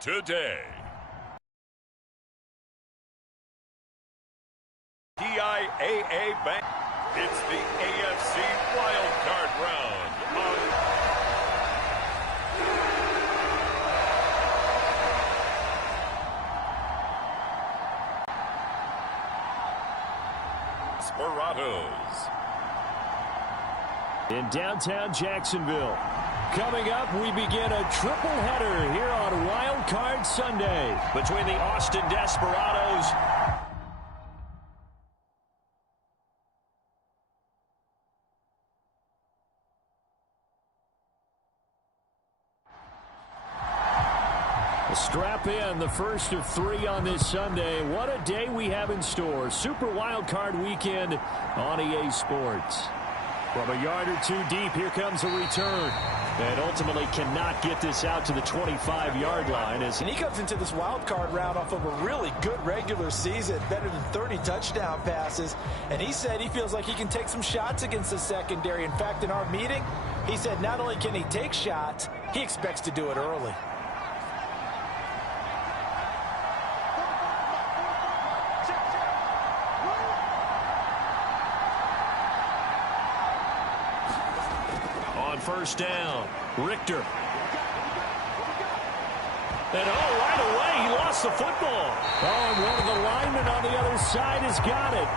today. TIAA Bank. It's the AFC wildcard round on Desperados. In downtown Jacksonville. Coming up, we begin a triple header here on Wild Card Sunday between the Austin Desperados strap in, the first of 3 on this Sunday. What a day we have in store. Super Wild Card weekend on EA Sports. From a yard or 2 deep, here comes a return. And ultimately cannot get this out to the 25-yard line. And he comes into this wild card round off of a really good regular season, better than 30 touchdown passes. And he said he feels like he can take some shots against the secondary. In fact, in our meeting, he said not only can he take shots, he expects to do it early. First down, Richter. And right away, he lost the football. And one of the linemen on the other side has got it.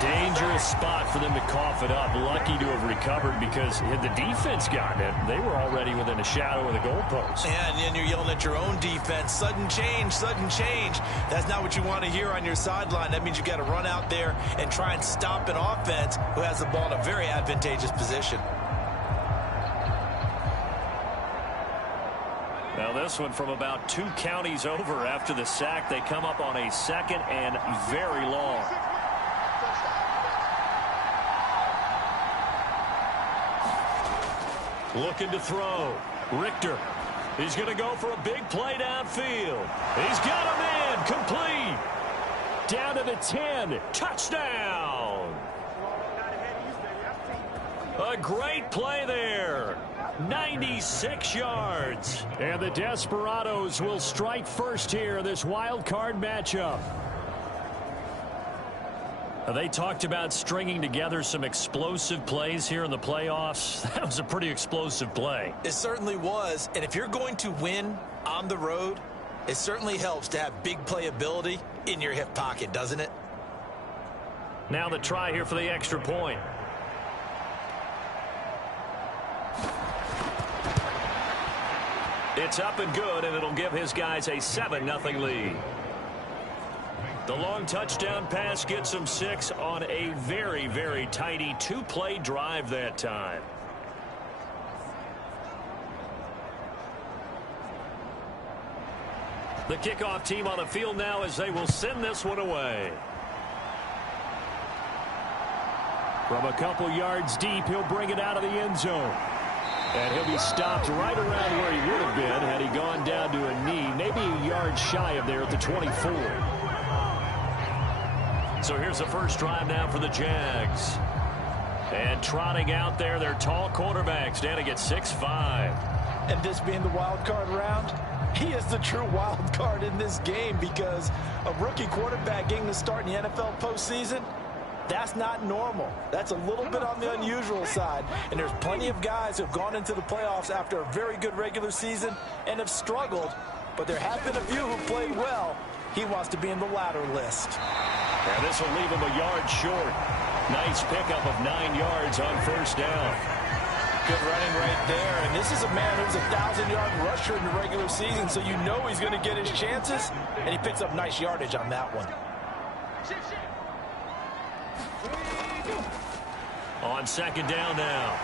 Dangerous spot for them to cough it up. Lucky to have recovered because had the defense gotten it, they were already within a shadow of the goalpost. Yeah, and then you're yelling at your own defense. Sudden change, sudden change. That's not what you want to hear on your sideline. That means you got to run out there and try and stop an offense who has the ball in a very advantageous position. Now this one from about 2 counties over after the sack. They come up on a 2nd and very long. Looking to throw. Richter. He's going to go for a big play downfield. He's got him in. Complete. Down to the 10. Touchdown. A great play there. 96 yards. And the Desperados will strike first here in this wild card matchup. They talked about stringing together some explosive plays here in the playoffs. That was a pretty explosive play. It certainly was. And if you're going to win on the road, it certainly helps to have big playability in your hip pocket, doesn't it? Now the try here for the extra point. It's up and good, and it'll give his guys a 7-0 lead. The long touchdown pass gets him 6 on a very, very tidy 2-play drive that time. The kickoff team on the field now as they will send this one away. From a couple yards deep, he'll bring it out of the end zone. And he'll be stopped right around where he would have been had he gone down to a knee, maybe a yard shy of there at the 24. So here's the first drive now for the Jags. And trotting out there, their tall quarterbacks, standing at 6'5". And this being the wild card round, he is the true wild card in this game because a rookie quarterback getting to start in the NFL postseason, that's not normal. That's a little bit on the unusual side. And there's plenty of guys who have gone into the playoffs after a very good regular season and have struggled. But there have been a few who played well. He wants to be in the latter list. And this will leave him a yard short. Nice pickup of 9 yards on first down. Good running right there. And this is a man who's a 1,000-yard rusher in the regular season, so you know he's going to get his chances. And he picks up nice yardage on that one. On second down now,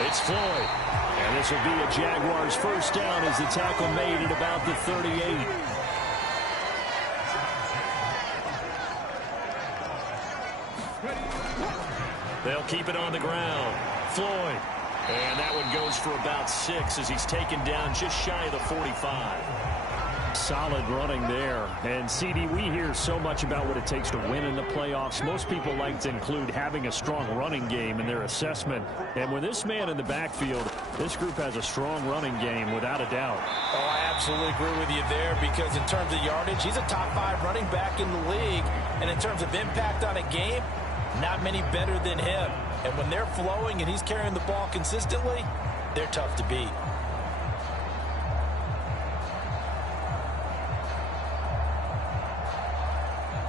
it's Floyd. And this will be a Jaguars first down as the tackle made at about the 38. They'll keep it on the ground. Floyd. And that one goes for about 6 as he's taken down just shy of the 45. Solid running there. And, CD, we hear so much about what it takes to win in the playoffs. Most people like to include having a strong running game in their assessment. And with this man in the backfield, this group has a strong running game without a doubt. Oh, I absolutely agree with you there because in terms of yardage, he's a top 5 running back in the league. And in terms of impact on a game, not many better than him. And when they're flowing and he's carrying the ball consistently, they're tough to beat.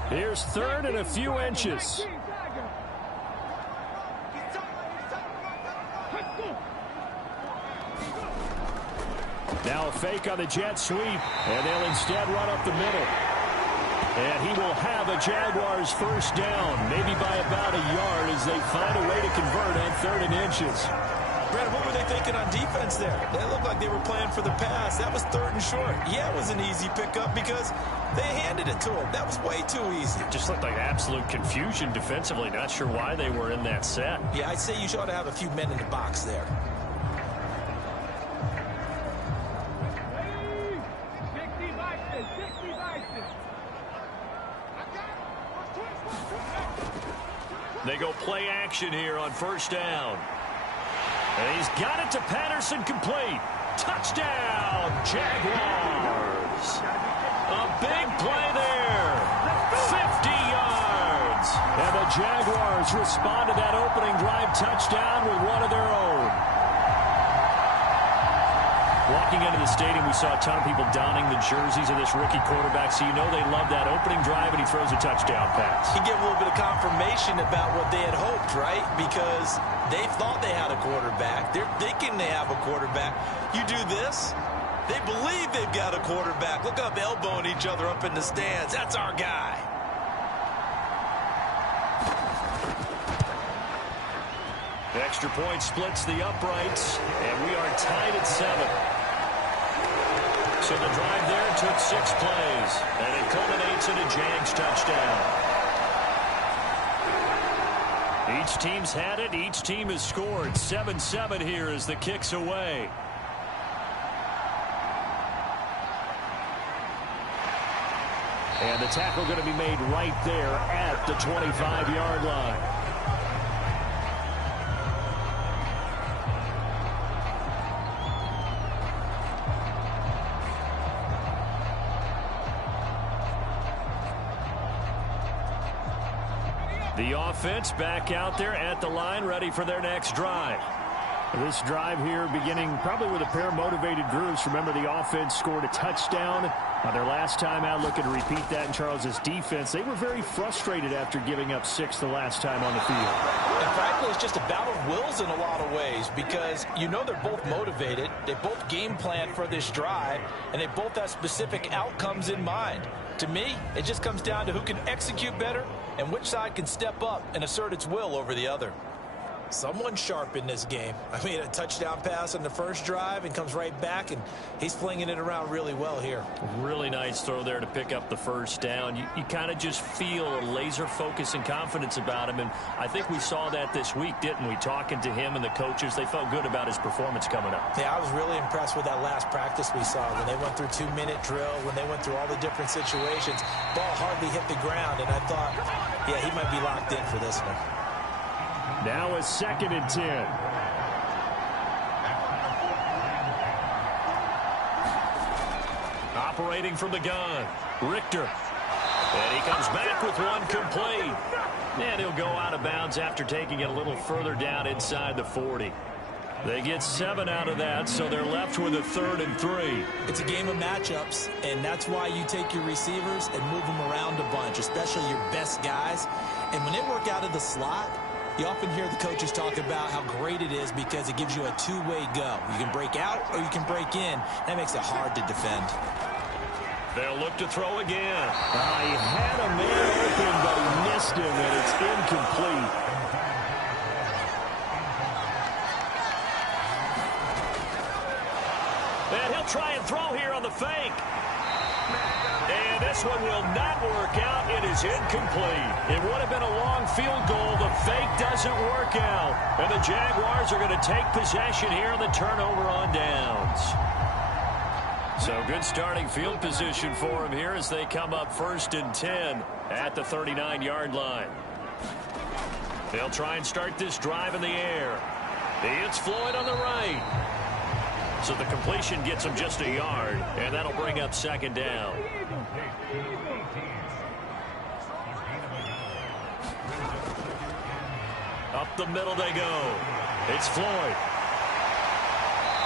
Here's 3rd and a few inches. Now a fake on the jet sweep, and they'll instead run up the middle. And he will have a Jaguars first down, maybe by about a yard as they find a way to convert on 3rd and inches. Brad, what were they thinking on defense there? They looked like they were playing for the pass. That was 3rd and short. Yeah, it was an easy pickup because they handed it to him. That was way too easy. Just looked like absolute confusion defensively. Not sure why they were in that set. Yeah, I'd say you ought to have a few men in the box there. They go play action here on first down. And he's got it to Patterson, complete. Touchdown, Jaguars. A big play there. 50 yards. And the Jaguars respond to that opening drive touchdown with one of their own. Walking into the stadium, we saw a ton of people donning the jerseys of this rookie quarterback, so you know they love that opening drive, and he throws a touchdown pass. You get a little bit of confirmation about what they had hoped, right? Because they thought they had a quarterback. They're thinking they have a quarterback. You do this, they believe they've got a quarterback. Look up, elbowing each other up in the stands. That's our guy. The extra point splits the uprights, and we are tied at 7. So the drive there took 6 plays, and it culminates in a Jags touchdown. Each team's had it. Each team has scored. 7-7 here as the kick's away. And the tackle going to be made right there at the 25-yard line. The offense back out there at the line, ready for their next drive. This drive here beginning probably with a pair of motivated groups. Remember, the offense scored a touchdown on their last time out. Looking to repeat that in Charles's defense. They were very frustrated after giving up 6 the last time on the field. And frankly, it's just a battle of wills in a lot of ways because you know they're both motivated. They both game plan for this drive, and they both have specific outcomes in mind. To me, it just comes down to who can execute better and which side can step up and assert its will over the other. Someone sharp in this game. I mean, a touchdown pass on the first drive and comes right back, and he's flinging it around really well here. Really nice throw there to pick up the first down. You kind of just feel a laser focus and confidence about him, and I think we saw that this week, didn't we? Talking to him and the coaches, they felt good about his performance coming up. Yeah, I was really impressed with that last practice we saw when they went through 2-minute drill, when they went through all the different situations. Ball hardly hit the ground, and I thought, yeah, he might be locked in for this one. Now a 2nd and 10. Operating from the gun, Richter. And he comes back with one complete. And he'll go out of bounds after taking it a little further down inside the 40. They get 7 out of that, so they're left with a 3rd and 3. It's a game of matchups, and that's why you take your receivers and move them around a bunch, especially your best guys. And when they work out of the slot, you often hear the coaches talk about how great it is because it gives you a two-way go. You can break out or you can break in. That makes it hard to defend. They'll look to throw again. He had a man open, but he missed him, and it's incomplete. And he'll try and throw here on the fake. And this one will not work out. It is incomplete. It would have been a long field goal. The fake doesn't work out. And the Jaguars are going to take possession here on the turnover on downs. So good starting field position for him here as they come up 1st and 10 at the 39-yard line. They'll try and start this drive in the air. It's Floyd on the right. So the completion gets him just a yard, and that'll bring up 2nd down. Up the middle they go. It's Floyd.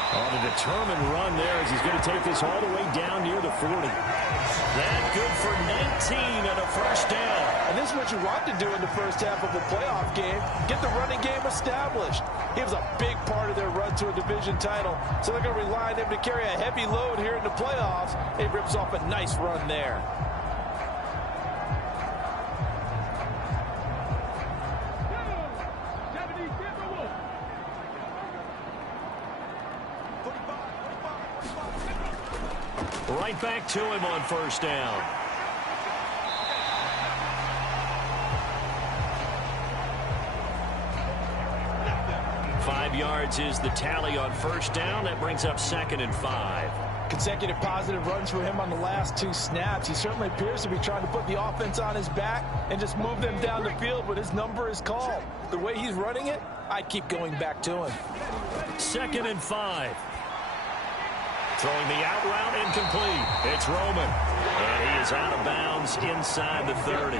On a determined run there as he's going to take this all the way down near the 40. That good for 19 and a 1st down. And this is what you want to do in the first half of a playoff game. Get the running game established. He was a big part of their run to a division title. So they're going to rely on him to carry a heavy load here in the playoffs. He rips off a nice run there. Right back to him on 1st down. Five yards is the tally on 1st down. That brings up 2nd and 5. Consecutive positive runs for him on the last 2 snaps. He certainly appears to be trying to put the offense on his back and just move them down the field, but his number is called. The way he's running it, I keep going back to him. 2nd and 5. Throwing the out route incomplete. It's Roman. And he is out of bounds inside the 30.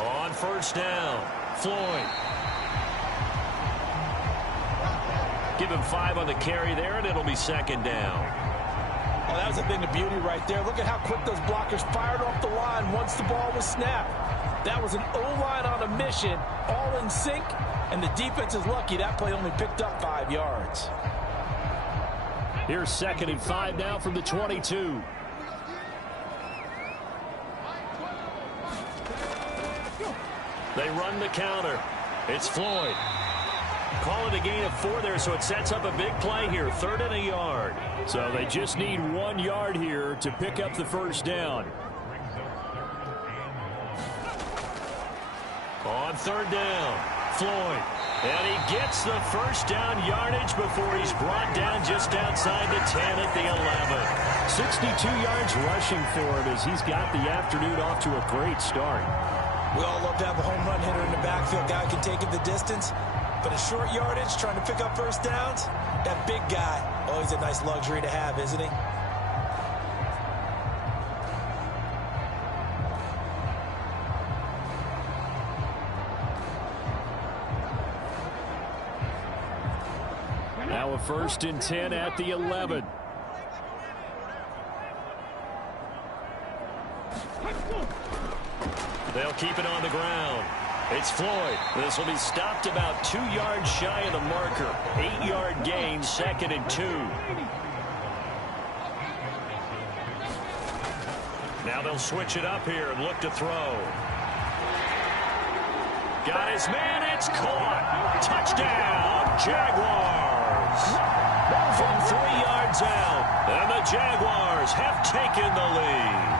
On 1st down, Floyd. Give him 5 on the carry there, and it'll be 2nd down. Oh, that was a thing of beauty right there. Look at how quick those blockers fired off the line once the ball was snapped. That was an O-line on a mission, all in sync, and the defense is lucky that play only picked up 5 yards. Here's 2nd and 5 now from the 22. They run the counter. It's Floyd. Call it a gain of 4 there, so it sets up a big play here. 3rd and a yard. So they just need 1 yard here to pick up the 1st down. On 3rd down, Floyd. And he gets the 1st down yardage before he's brought down just outside the 10 at the 11. 62 yards rushing for him as he's got the afternoon off to a great start. We all love to have a home run hitter in the backfield. Guy can take it the distance. But a short yardage, trying to pick up 1st downs, that big guy, always a nice luxury to have, isn't he? Now a 1st and 10 at the 11. They'll keep it on the ground. It's Floyd. This will be stopped about 2 yards shy of the marker. 8-yard gain, 2nd and 2. Now they'll switch it up here and look to throw. Got his man. It's caught. Touchdown, Jaguars. From 3 yards out, and the Jaguars have taken the lead.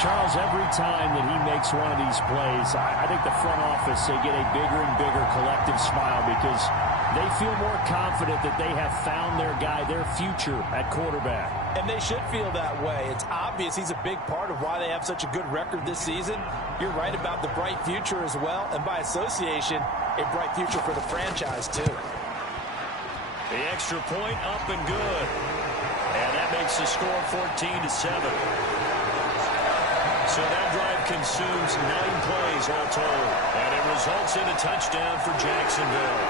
Charles, every time that he makes one of these plays, I think the front office, they get a bigger and bigger collective smile because they feel more confident that they have found their guy, their future at quarterback. And they should feel that way. It's obvious he's a big part of why they have such a good record this season. You're right about the bright future as well, and by association, a bright future for the franchise too. The extra point up and good. And that makes the score 14-7. So that drive consumes 9 plays all told. And it results in a touchdown for Jacksonville.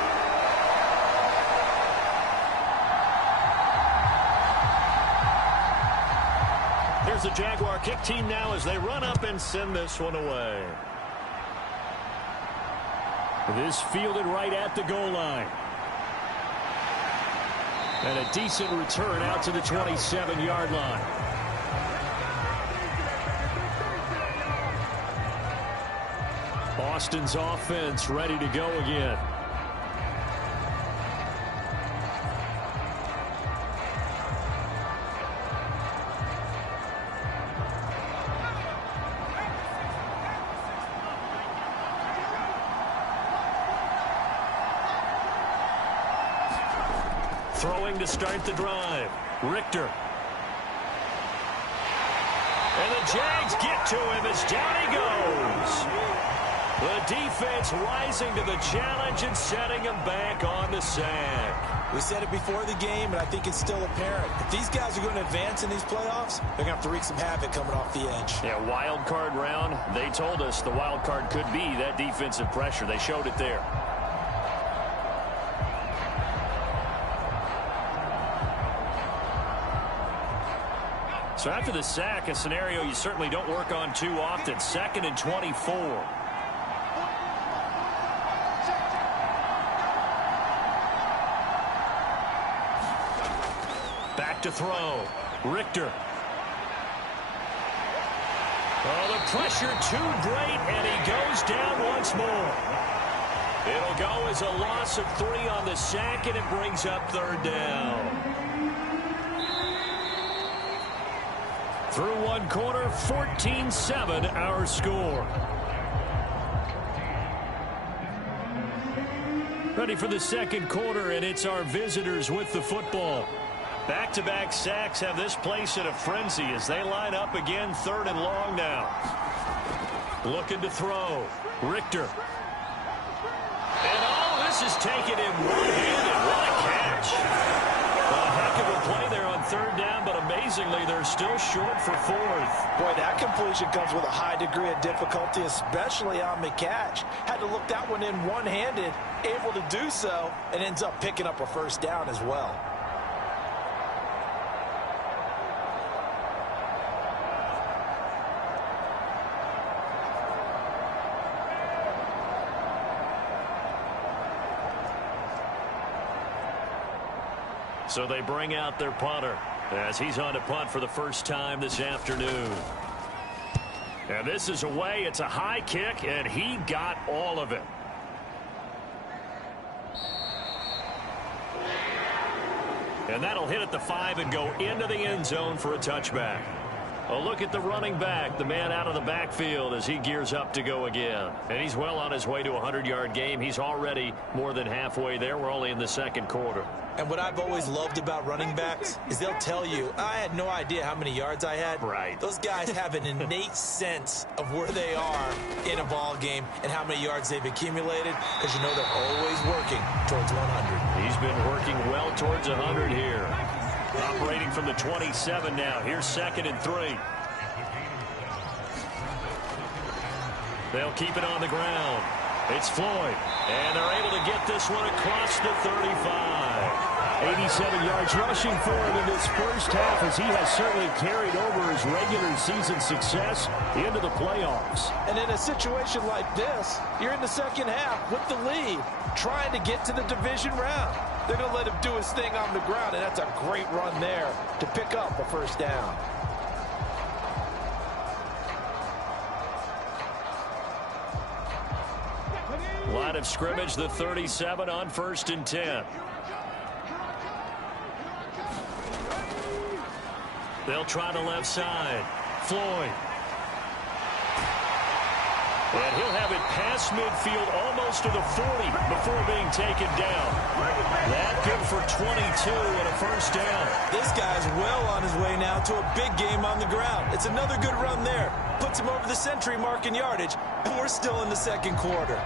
Here's the Jaguar kick team now as they run up and send this one away. This fielded right at the goal line. And a decent return out to the 27-yard line. Boston's offense ready to go again. Throwing to start the drive. Richter. And the Jags get to him as down he goes. The defense rising to the challenge and setting him back on the sack. We said it before the game, and I think it's still apparent. If these guys are going to advance in these playoffs, they're going to have to wreak some havoc coming off the edge. Yeah, wild card round. They told us the wild card could be that defensive pressure. They showed it there. So after the sack, a scenario you certainly don't work on too often. 2nd and 24. Back to throw. Richter. Oh, the pressure too great, and he goes down once more. It'll go as a loss of 3 on the sack, and it brings up 3rd down. Through one quarter, 14-7 our score. Ready for the second quarter, and it's our visitors with the football. Back-to-back sacks have this place in a frenzy as they line up again, 3rd and long now. Looking to throw. Richter. And oh, this is taken in one-handed. What a catch. A heck of a play there on 3rd down, but amazingly, they're still short for 4th. Boy, that completion comes with a high degree of difficulty, especially on the catch. Had to look that one in one-handed, able to do so, and ends up picking up a 1st down as well. So they bring out their punter as he's on to punt for the first time this afternoon. And this is away. It's a high kick, and he got all of it. And that'll hit at the 5 and go into the end zone for a touchback. A look at the running back, the man out of the backfield as he gears up to go again. And he's well on his way to a 100-yard game. He's already more than halfway there. We're only in the second quarter. And what I've always loved about running backs is they'll tell you, I had no idea how many yards I had. Right. Those guys have an innate sense of where they are in a ball game and how many yards they've accumulated, because you know they're always working towards 100. He's been working well towards 100 here. Operating from the 27 now. Here's 2nd and 3. They'll keep it on the ground. It's Floyd. And they're able to get this one across the 35. 87 yards rushing for him in this first half, as he has certainly carried over his regular season success into the playoffs. And in a situation like this, you're in the second half with the lead, trying to get to the division round. They're going to let him do his thing on the ground, and that's a great run there to pick up a 1st down. Line of scrimmage, the 37 on 1st and 10. They'll try the left side. Floyd. And he'll have it past midfield almost to the 40 before being taken down. That good for 22 and a 1st down. This guy's well on his way now to a big game on the ground. It's another good run there. Puts him over the century mark in yardage, and we're still in the second quarter.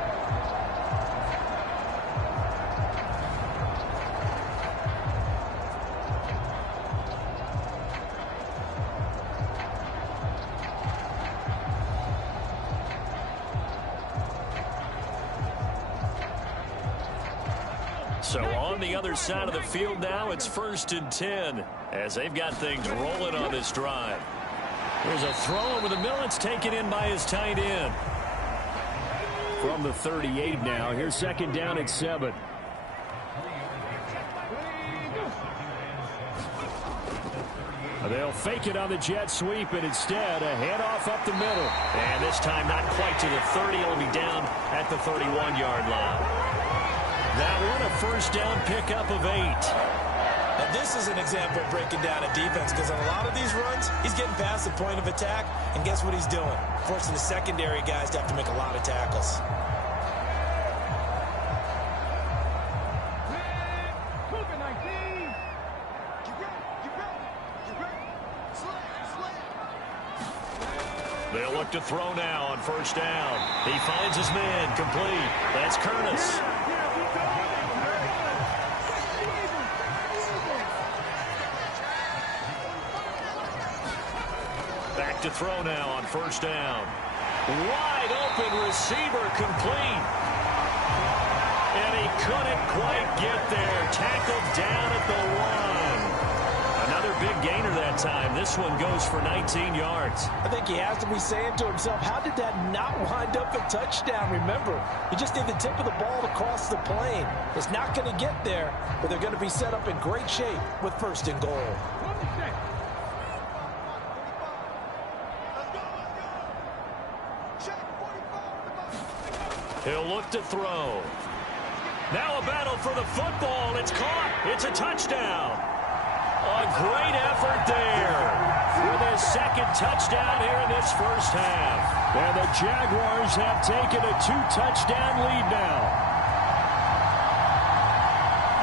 So on the other side of the field now, it's 1st and 10 as they've got things rolling on this drive. There's a throw over the middle. It's taken in by his tight end. From the 38 now, here's 2nd down at 7. They'll fake it on the jet sweep, and instead a handoff up the middle. And this time not quite to the 30. It'll be down at the 31-yard line. That one a 1st down pickup of 8. Now this is an example of breaking down a defense, because on a lot of these runs, he's getting past the point of attack, and guess what he's doing? Forcing the secondary guys to have to make a lot of tackles. to throw now on first down. He finds his man, complete. That's Curtis. Back to throw now on first down. Wide open receiver, complete. And he couldn't quite get there. Tackled down at the 1. Another big gainer that time. This one goes for 19 yards. I think he has to be saying to himself, how did that not wind up a touchdown? Remember, you just need the tip of the ball to cross the plane. It's not going to get there, but they're going to be set up in great shape with first and goal. He'll look to throw. Now a battle for the football. It's caught. It's a touchdown. A great effort there with his second touchdown here in this first half. And the Jaguars have taken a 2-touchdown lead now.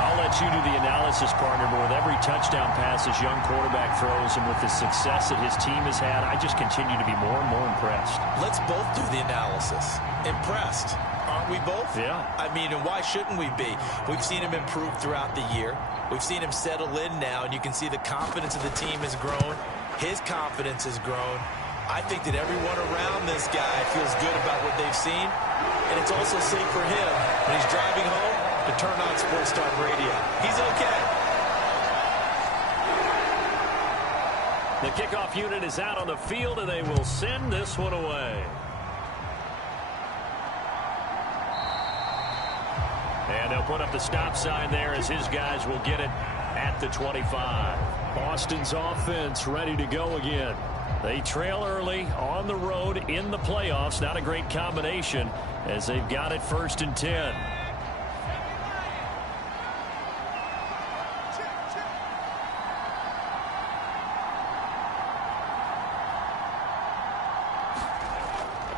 I'll let you do the analysis, partner, but with every touchdown pass this young quarterback throws and with the success that his team has had, I just continue to be more and more impressed. Let's both do the analysis. Impressed. Aren't we both? Yeah. I mean, and why shouldn't we be? We've seen him improve throughout the year. We've seen him settle in now, and you can see the confidence of the team has grown. His confidence has grown. I think that everyone around this guy feels good about what they've seen, and it's also safe for him when he's driving home to turn on Sports Talk Radio. He's okay. The kickoff unit is out on the field, and they will send this one away. And they'll put up the stop sign there as his guys will get it at the 25. Boston's offense ready to go again. They trail early on the road in the playoffs. Not a great combination as they've got it 1st and 10.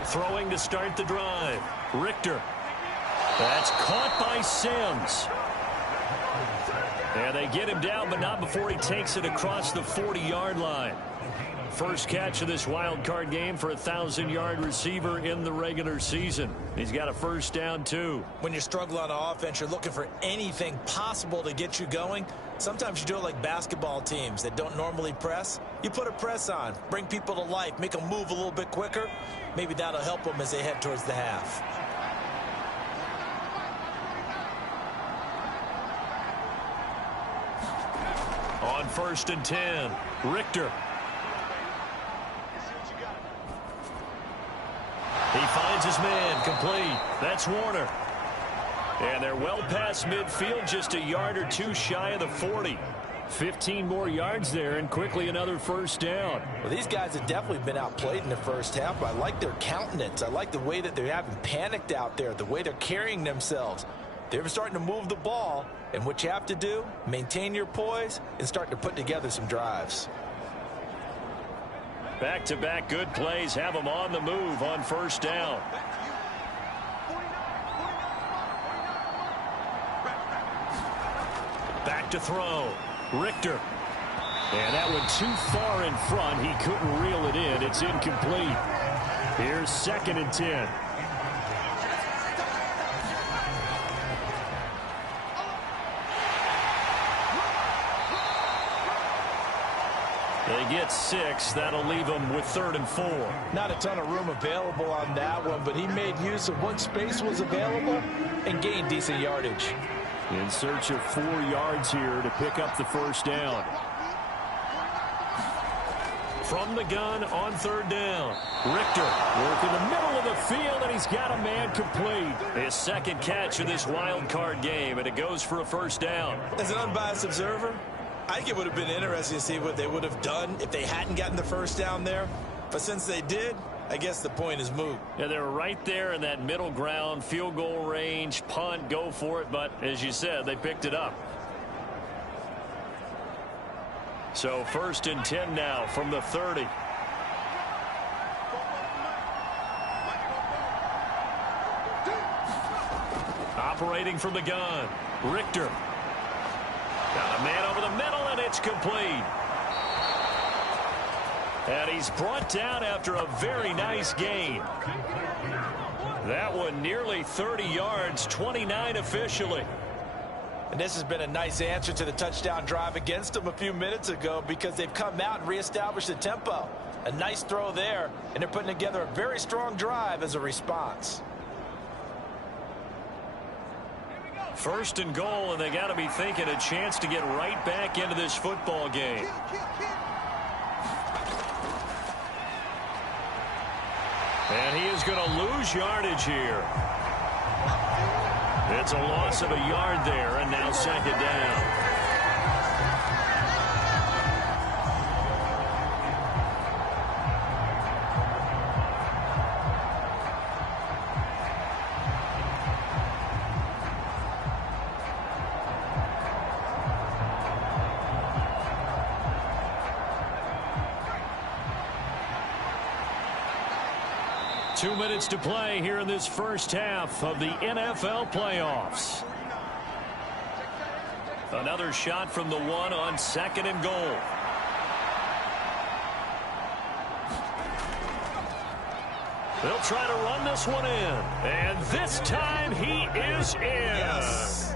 Throwing to start the drive. Richter. That's caught by Sims. And they get him down, but not before he takes it across the 40-yard line. First catch of this wild card game for a 1,000-yard receiver in the regular season. He's got a first down, too. When you're struggling on offense, you're looking for anything possible to get you going. Sometimes you do it like basketball teams that don't normally press. You put a press on, bring people to life, make them move a little bit quicker. Maybe that'll help them as they head towards the half. On 1st and 10, Richter. He finds his man, complete. That's Warner. And they're well past midfield, just a yard or two shy of the 40. 15 more yards there, and quickly another first down. Well, these guys have definitely been outplayed in the first half, but I like their countenance. I like the way that they haven't panicked out there, the way they're carrying themselves. They're starting to move the ball, and what you have to do, maintain your poise and start to put together some drives. Back-to-back good plays have them on the move on first down. Back to throw. Richter. And that one too far in front. He couldn't reel it in. It's incomplete. Here's 2nd and 10. They get 6. That'll leave them with 3rd and 4. Not a ton of room available on that one, but he made use of what space was available and gained decent yardage. In search of 4 yards here to pick up the first down. From the gun on 3rd down. Richter working the middle of the field, and he's got a man complete. His second catch of this wild card game, and it goes for a first down. As an unbiased observer, I think it would have been interesting to see what they would have done if they hadn't gotten the first down there. But since they did, I guess the point is moot. Yeah, they were right there in that middle ground, field goal range, punt, go for it. But as you said, they picked it up. So 1st and 10 now from the 30. Operating from the gun, Richter. Got a man over the middle, and it's complete. And he's brought down after a very nice gain. That one nearly 30 yards, 29 officially. And this has been a nice answer to the touchdown drive against them a few minutes ago because they've come out and reestablished the tempo. A nice throw there, and they're putting together a very strong drive as a response. First and goal, and they got to be thinking a chance to get right back into this football game. And he is going to lose yardage here. It's a loss of a yard there, and now second down. 2 minutes to play here in this first half of the NFL playoffs. Another shot from the one on second and goal. They'll try to run this one in. And this time he is in. Yes.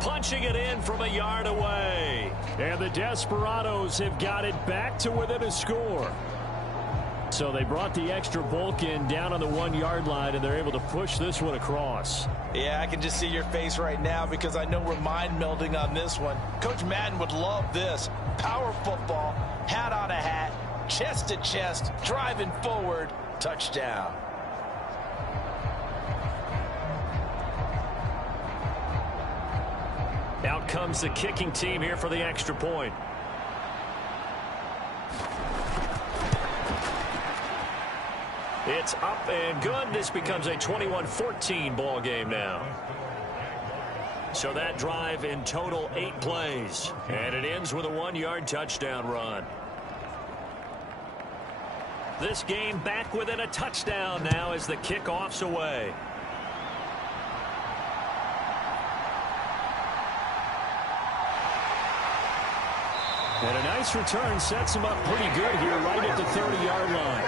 Punching it in from a yard away. And the Desperados have got it back to within a score. So they brought the extra bulk in down on the 1 yard line, and they're able to push this one across. Yeah, I can just see your face right now because I know we're mind melding on this one. Coach Madden would love this. Power football, hat on a hat, chest to chest, driving forward, touchdown. Out comes the kicking team here for the extra point. It's up and good. This becomes a 21-14 ball game now. So that drive in total 8 plays. And it ends with a 1 yard touchdown run. This game back within a touchdown now as the kickoff's away. And a nice return sets him up pretty good here right at the 30-yard line.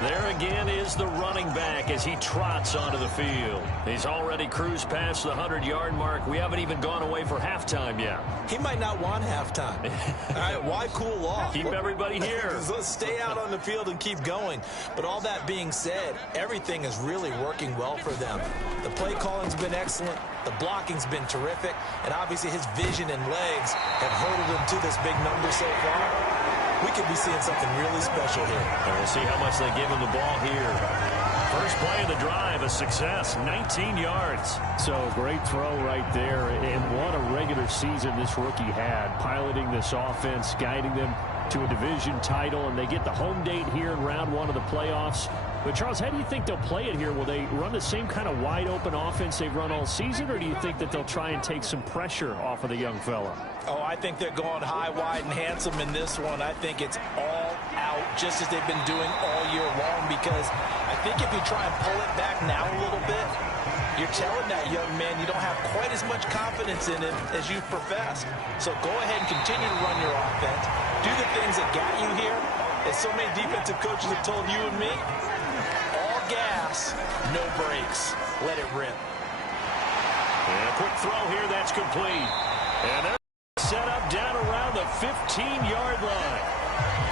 There again is the running back as he trots onto the field. He's already cruised past the 100-yard mark. We haven't even gone away for halftime yet. He might not want halftime. All right, why cool off? Keep everybody here. Let's stay out on the field and keep going. But all that being said, everything is really working well for them. The play calling's been excellent. The blocking's been terrific. And obviously his vision and legs have hurdled him to this big number so far. We could be seeing something really special here. And we'll see how much they give him the ball here. First play of the drive, a success, 19 yards. So great throw right there. And what a regular season this rookie had, piloting this offense, guiding them to a division title, and they get the home date here in round 1 of the playoffs. But, Charles, how do you think they'll play it here? Will they run the same kind of wide-open offense they've run all season, or do you think that they'll try and take some pressure off of the young fella? Oh, I think they're going high, wide, and handsome in this one. I think it's all out, just as they've been doing all year long, because I think if you try and pull it back now a little bit, you're telling that young man you don't have quite as much confidence in him as you profess. So go ahead and continue to run your offense. Do the things that got you here. As so many defensive coaches have told you and me, all gas, no brakes. Let it rip. And a quick throw here, that's complete. And they're set up down around the 15-yard line.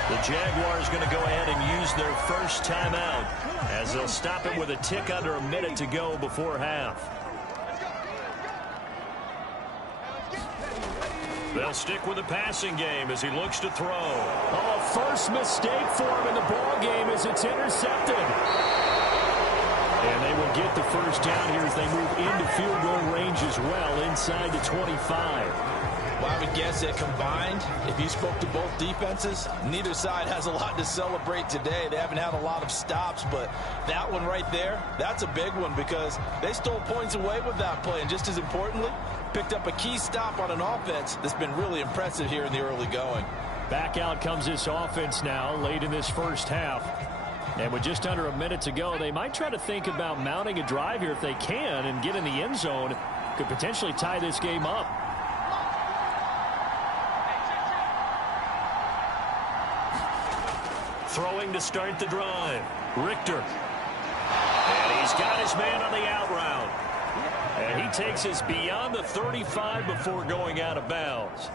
The Jaguars going to go ahead and use their first timeout as they'll stop it with a tick under a minute to go before half. They'll stick with the passing game as he looks to throw. Oh, first mistake for him in the ball game as it's intercepted. And they will get the first down here as they move into field goal range as well, inside the 25. Well, I would guess that combined, if you spoke to both defenses, neither side has a lot to celebrate today. They haven't had a lot of stops, but that one right there, that's a big one because they stole points away with that play. And just as importantly, picked up a key stop on an offense that's been really impressive here in the early going. Back out comes this offense now late in this first half. And with just under a minute to go, they might try to think about mounting a drive here if they can and get in the end zone. Could potentially tie this game up. Throwing to start the drive. Richter. And he's got his man on the out route. And he takes us beyond the 35 before going out of bounds.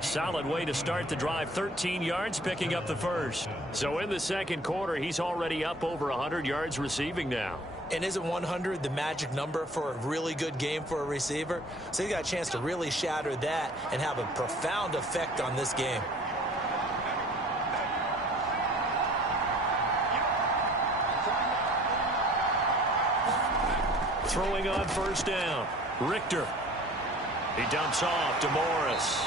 Solid way to start the drive. 13 yards, picking up the first. So in the second quarter, he's already up over 100 yards receiving now. And isn't 100 the magic number for a really good game for a receiver? So he got a chance to really shatter that and have a profound effect on this game. Throwing on first down. Richter. He dumps off to Morris.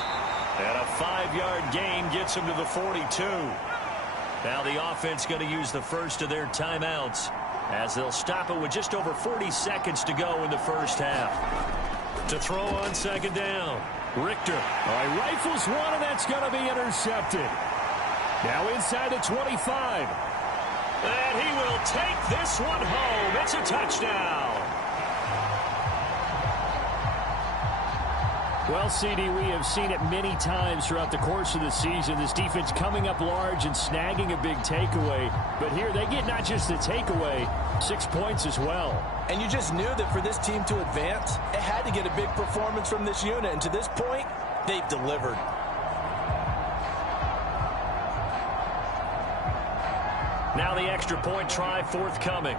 And a 5-yard gain gets him to the 42. Now the offense going to use the first of their timeouts as they'll stop it with just over 40 seconds to go in the first half. To throw on second down. Richter. All right, rifles one, and that's going to be intercepted. Now inside the 25. And he will take this one home. It's a touchdown. Well, CD, we have seen it many times throughout the course of the season. This defense coming up large and snagging a big takeaway. But here they get not just the takeaway, 6 points as well. And you just knew that for this team to advance, it had to get a big performance from this unit. And to this point, they've delivered. Now the extra point try forthcoming.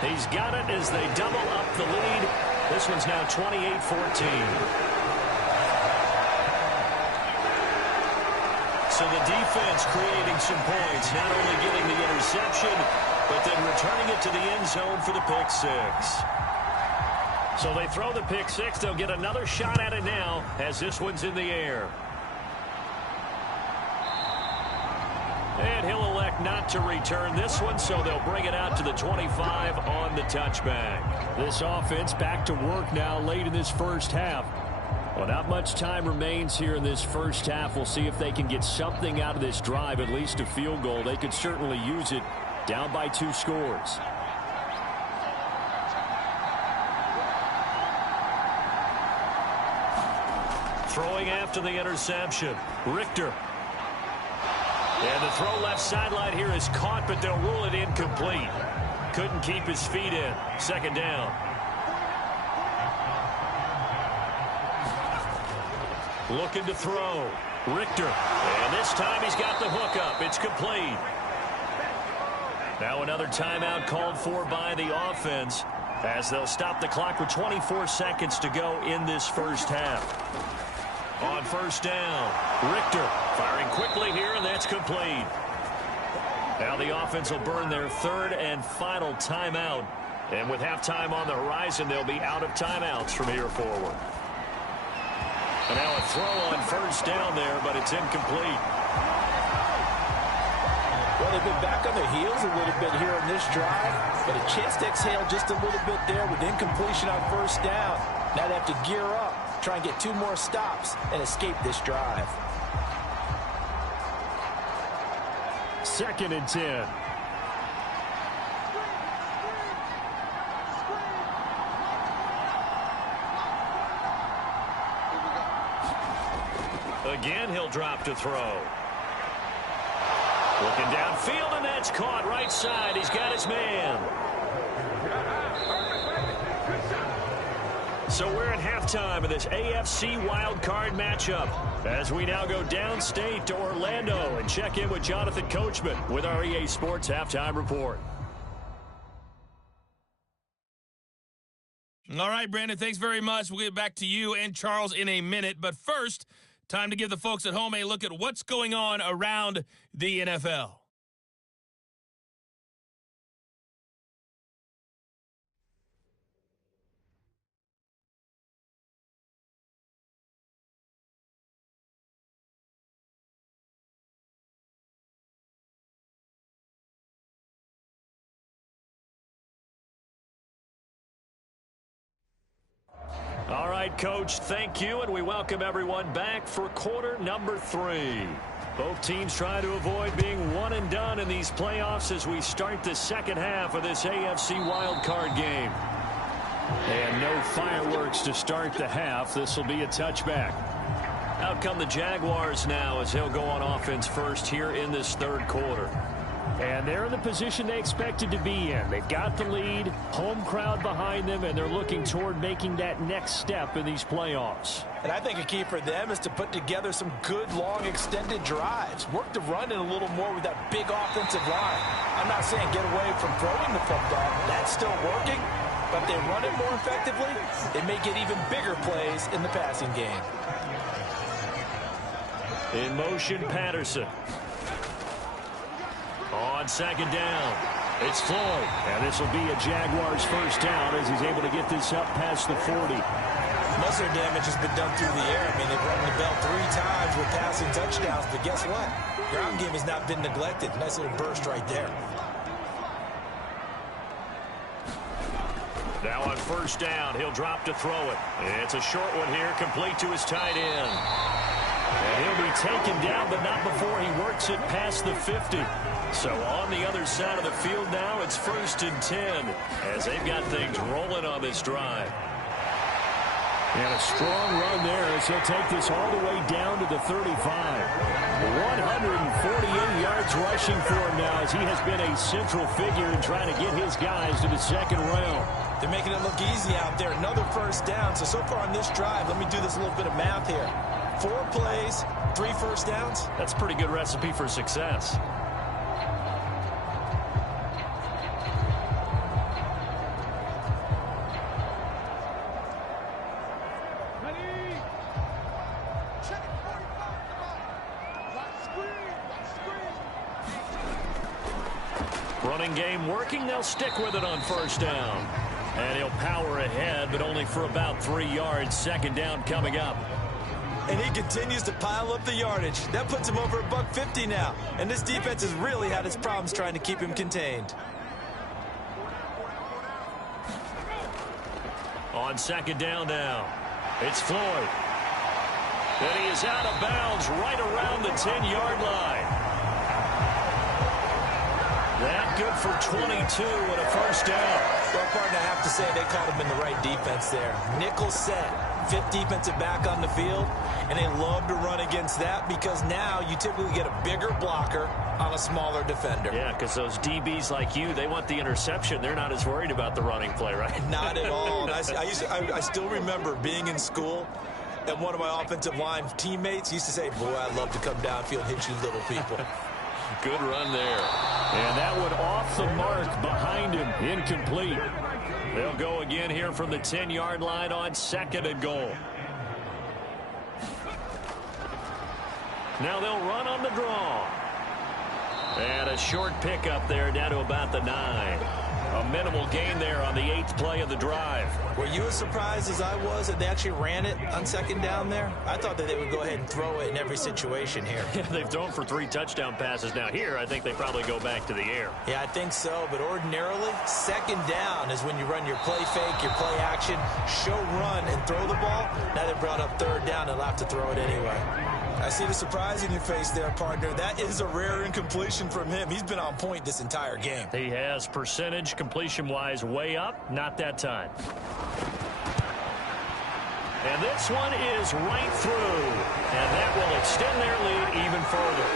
He's got it as they double up the lead. This one's now 28-14. So the defense creating some points, not only getting the interception, but then returning it to the end zone for the pick six. So they throw the pick six. They'll get another shot at it now as this one's in the air. And he'll elect not to return this one, so they'll bring it out to the 25 on the touchback. This offense back to work now late in this first half. Well, not much time remains here in this first half. We'll see if they can get something out of this drive, at least a field goal. They could certainly use it down by 2 scores. Throwing after the interception. Richter. And the throw left sideline here is caught, but they'll rule it incomplete. Couldn't keep his feet in. Second down. Looking to throw. Richter. And this time he's got the hook up. It's complete. Now another timeout called for by the offense as they'll stop the clock with 24 seconds to go in this first half. On first down, Richter firing quickly here, and that's complete. Now the offense will burn their third and final timeout. And with halftime on the horizon, they'll be out of timeouts from here forward. And now a throw on first down there, but it's incomplete. Well, they've been back on their heels a little bit here in this drive, but a chance to exhale just a little bit there with incompletion on first down. Now they have to gear up, try and get 2 more stops, and escape this drive. 2nd and 10. Again, he'll drop to throw. Looking downfield, and that's caught right side. He's got his man. So we're at halftime of this AFC wildcard matchup as we now go downstate to Orlando and check in with Jonathan Coachman with our EA Sports Halftime Report. All right, Brandon, thanks very much. We'll get back to you and Charles in a minute. But first, time to give the folks at home a look at what's going on around the NFL. All right, Coach, thank you, and we welcome everyone back for quarter number 3. Both teams try to avoid being one and done in these playoffs as we start the second half of this AFC wildcard game. And no fireworks to start the half. This will be a touchback. Out come the Jaguars now as they'll go on offense first here in this third quarter. And they're in the position they expected to be in. They've got the lead, home crowd behind them, and they're looking toward making that next step in these playoffs. And I think a key for them is to put together some good, long, extended drives. Work the run in a little more with that big offensive line. I'm not saying get away from throwing the football. That's still working. But if they run it more effectively, they may get even bigger plays in the passing game. In motion, Patterson. On second down, it's Floyd. And this will be a Jaguars first down as he's able to get this up past the 40. Most of their damage has been done through the air. I mean, they've run the bell 3 times with passing touchdowns. But guess what? Ground game has not been neglected. Nice little burst right there. Now on first down, he'll drop to throw it. It's a short one here, complete to his tight end. And he'll be taken down, but not before he works it past the 50. So on the other side of the field now, it's 1st and 10 as they've got things rolling on this drive. And a strong run there as he'll take this all the way down to the 35. 148 yards rushing for him now as he has been a central figure in trying to get his guys to the second round. They're making it look easy out there. Another first down. So far on this drive, let me do this little bit of math here. 4 plays, 3 first downs. That's a pretty good recipe for success. Running game working. They'll stick with it on first down. And he'll power ahead, but only for about 3 yards. Second down coming up. And he continues to pile up the yardage. That puts him over $150 now. And this defense has really had its problems trying to keep him contained. On second down now, it's Floyd. And he is out of bounds right around the 10-yard line. That good for 22 and a first down. Well, partner, I have to say they caught him in the right defense there. Nickel set, 5th defensive back on the field, and they love to run against that because now you typically get a bigger blocker on a smaller defender. Yeah, because those DBs like you, they want the interception. They're not as worried about the running play, right? Not at all. And I still remember being in school, and one of my offensive line teammates used to say, boy, I'd love to come downfield and hit you little people. Good run there. And that one off the mark behind him. Incomplete. They'll go again here from the 10-yard line on second and goal. Now they'll run on the draw. And a short pickup there down to about the 9. A minimal gain there on the 8th play of the drive. Were you as surprised as I was that they actually ran it on second down there? I thought that they would go ahead and throw it in every situation here. Yeah, they've thrown for 3 touchdown passes. Now here, I think they probably go back to the air. Yeah, I think so. But ordinarily, second down is when you run your play fake, your play action, show run, and throw the ball. Now they brought up third down. They'll have to throw it anyway. I see the surprise in your face there, partner. That is a rare incompletion from him. He's been on point this entire game. He has percentage completion-wise way up. Not that time. And this one is right through. And that will extend their lead even further.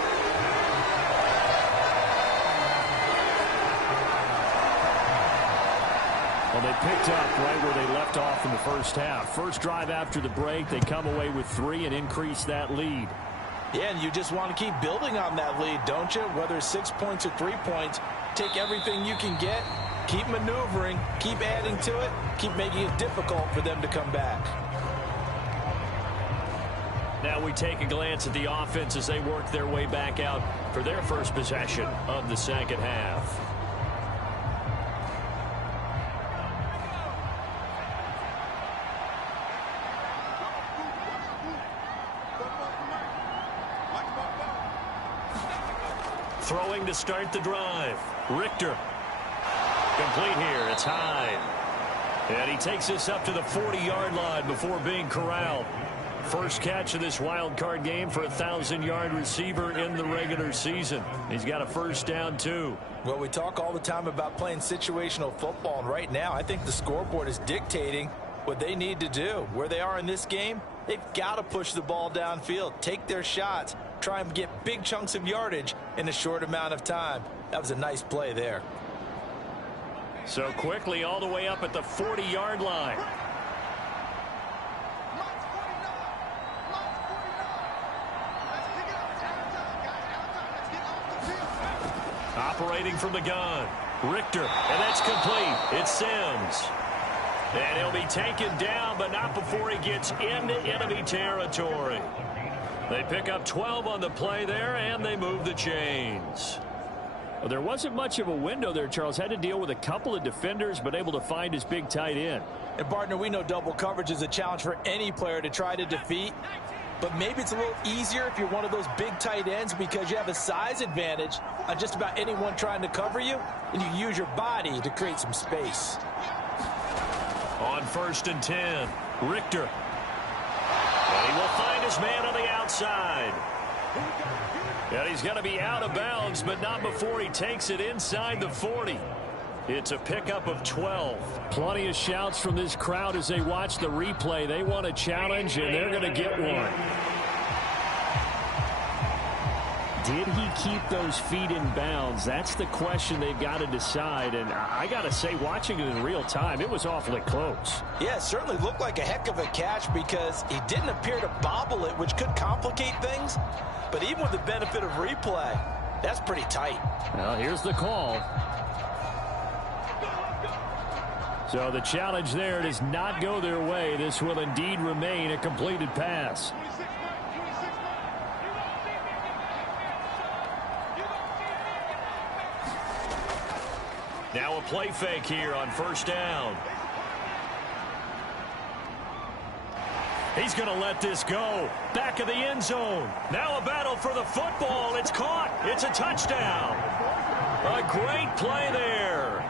Well, they picked up right where they left off in the first half. First drive after the break, they come away with 3 and increase that lead. Yeah, and you just want to keep building on that lead, don't you? Whether it's 6 points or 3 points, take everything you can get, keep maneuvering, keep adding to it, keep making it difficult for them to come back. Now we take a glance at the offense as they work their way back out for their first possession of the second half. Throwing to start the drive. Richter. Complete here. It's Hyde. And he takes this up to the 40-yard line before being corralled. First catch of this wild card game for a 1,000-yard receiver in the regular season. He's got a first down, too. Well, we talk all the time about playing situational football, and right now I think the scoreboard is dictating what they need to do. Where they are in this game, they've got to push the ball downfield, take their shots, try and get big chunks of yardage in a short amount of time. That was a nice play there. So quickly all the way up at the 40-yard line. Operating from the gun, Richter, and that's complete. It's Sims. And he'll be taken down, but not before he gets into enemy territory. They pick up 12 on the play there, and they move the chains. Well, there wasn't much of a window there, Charles. Had to deal with a couple of defenders, but able to find his big tight end. And, partner, we know double coverage is a challenge for any player to try to defeat. But maybe it's a little easier if you're one of those big tight ends because you have a size advantage on just about anyone trying to cover you, and you use your body to create some space. On 1st and 10, Richter. And he will find his man on the outside. And he's going to be out of bounds, but not before he takes it inside the 40. It's a pickup of 12. Plenty of shouts from this crowd as they watch the replay. They want a challenge, and they're going to get one. Did he keep those feet in bounds? That's the question they've got to decide. And I got to say, watching it in real time, it was awfully close. Yeah, it certainly looked like a heck of a catch because he didn't appear to bobble it, which could complicate things. But even with the benefit of replay, that's pretty tight. Well, here's the call. So the challenge there does not go their way. This will indeed remain a completed pass. Now a play fake here on 1st down. He's going to let this go. Back of the end zone. Now a battle for the football. It's caught. It's a touchdown. A great play there.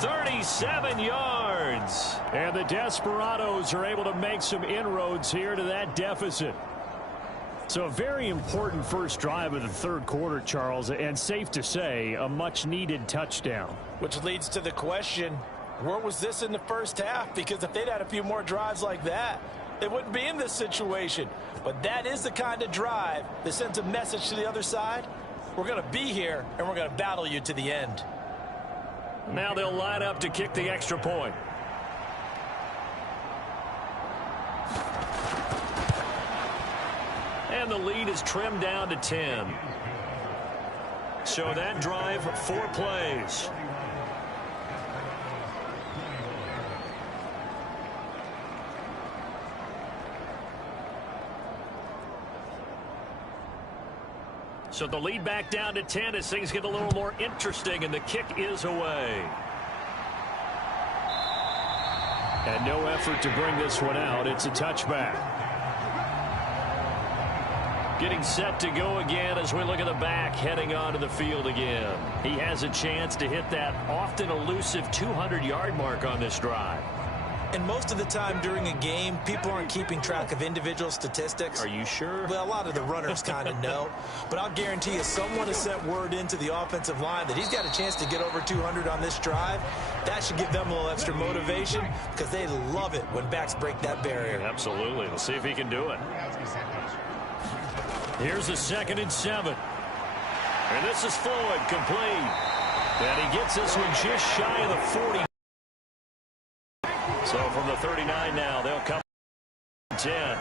37 yards. And the Desperados are able to make some inroads here to that deficit. So a very important first drive of the third quarter, Charles, and safe to say, a much-needed touchdown. Which leads to the question, where was this in the first half? Because if they'd had a few more drives like that, they wouldn't be in this situation. But that is the kind of drive that sends a message to the other side. We're going to be here, and we're going to battle you to the end. Now they'll line up to kick the extra point. And the lead is trimmed down to 10. So that drive, 4 plays. So the lead back down to 10 as things get a little more interesting, and the kick is away. And no effort to bring this one out. It's a touchback. Getting set to go again as we look at the back heading onto the field again. He has a chance to hit that often elusive 200-yard mark on this drive. And most of the time during a game, people aren't keeping track of individual statistics. Are you sure? Well, a lot of the runners kind of know. But I'll guarantee you someone has sent word into the offensive line that he's got a chance to get over 200 on this drive. That should give them a little extra motivation because they love it when backs break that barrier. Absolutely. We'll see if he can do it. Here's the 2nd and 7. And this is Floyd, complete. And he gets this one just shy of the 40. So from the 39 now, they'll come 10.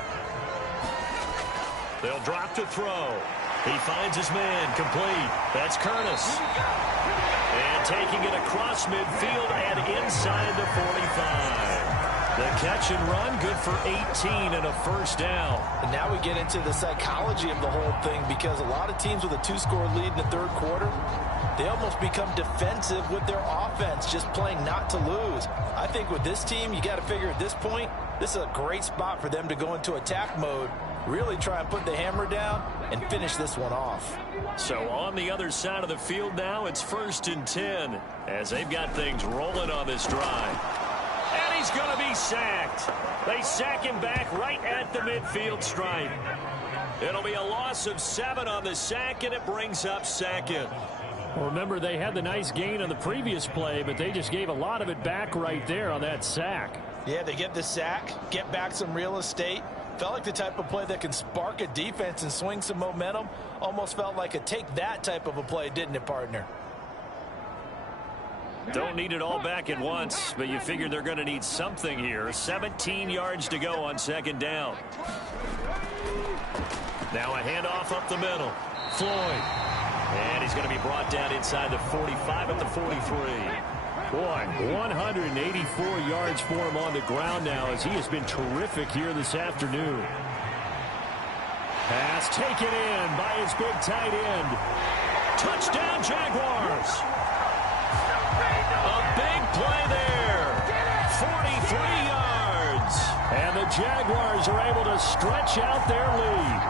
They'll drop to throw. He finds his man, complete. That's Curtis. And taking it across midfield and inside the 45. The catch and run, good for 18 and a first down. And now we get into the psychology of the whole thing because a lot of teams with a 2-score lead in the third quarter, they almost become defensive with their offense, just playing not to lose. I think with this team, you got to figure at this point, this is a great spot for them to go into attack mode, really try and put the hammer down and finish this one off. So on the other side of the field now, it's 1st and 10 as they've got things rolling on this drive. And he's going to be sacked. They sack him back right at the midfield stripe. It'll be a loss of 7 on the sack, and it brings up second. Well, remember, they had the nice gain on the previous play, but they just gave a lot of it back right there on that sack. Yeah, they get the sack, get back some real estate. Felt like the type of play that can spark a defense and swing some momentum. Almost felt like a take-that type of a play, didn't it, partner? Don't need it all back at once, but you figure they're going to need something here. 17 yards to go on second down. Now a handoff up the middle. Floyd. And he's going to be brought down inside the 45 at the 43. Boy, 184 yards for him on the ground now as he has been terrific here this afternoon. Pass taken in by his big tight end. Touchdown, Jaguars. A big play there. 43 yards. And the Jaguars are able to stretch out their lead.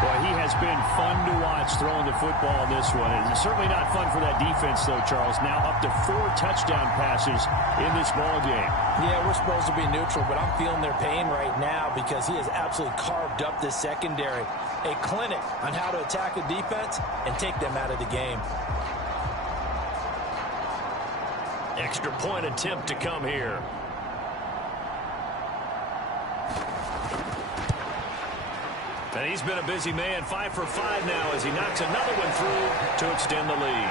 Boy, he has been fun to watch throwing the football in this one. It's certainly not fun for that defense, though, Charles. Now up to 4 touchdown passes in this ball game. Yeah, we're supposed to be neutral, but I'm feeling their pain right now because he has absolutely carved up this secondary. A clinic on how to attack a defense and take them out of the game. Extra point attempt to come here. And he's been a busy man, 5 for 5 now as he knocks another one through to extend the lead.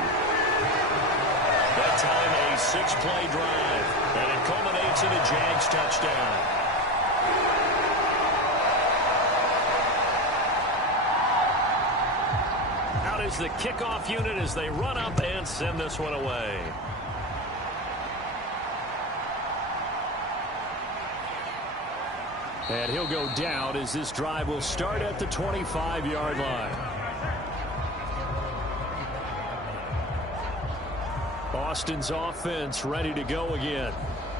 That time a 6-play drive, and it culminates in a Jags touchdown. Out is the kickoff unit as they run up and send this one away. And he'll go down as this drive will start at the 25-yard line. Austin's offense ready to go again.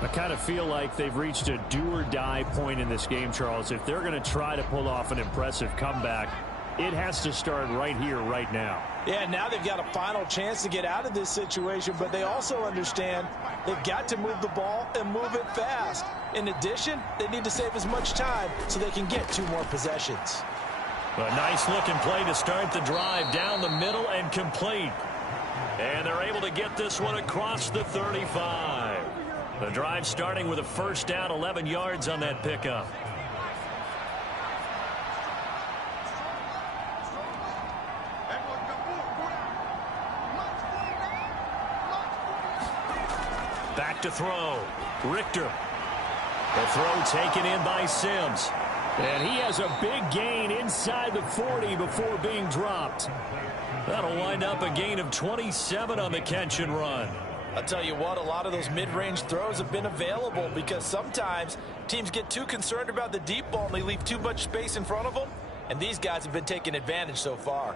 I kind of feel like they've reached a do-or-die point in this game, Charles. If they're going to try to pull off an impressive comeback, it has to start right here, right now. Yeah, now they've got a final chance to get out of this situation, but they also understand they've got to move the ball and move it fast. In addition, they need to save as much time so they can get 2 more possessions. A nice-looking play to start the drive down the middle and complete. And they're able to get this one across the 35. The drive starting with a first down, 11 yards on that pickup. Back to throw. Richter. The throw taken in by Sims. And he has a big gain inside the 40 before being dropped. That'll wind up a gain of 27 on the catch and run. I'll tell you what, a lot of those mid-range throws have been available because sometimes teams get too concerned about the deep ball and they leave too much space in front of them. And these guys have been taking advantage so far.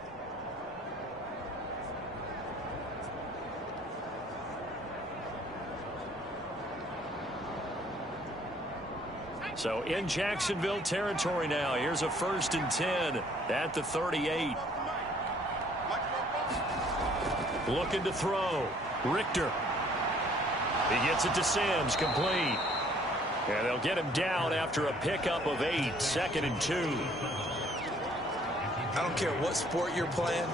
So in Jacksonville territory now. Here's a 1st and 10 at the 38. Looking to throw. Richter. He gets it to Sims, complete. And they'll get him down after a pickup of 8, 2nd and 2. I don't care what sport you're playing.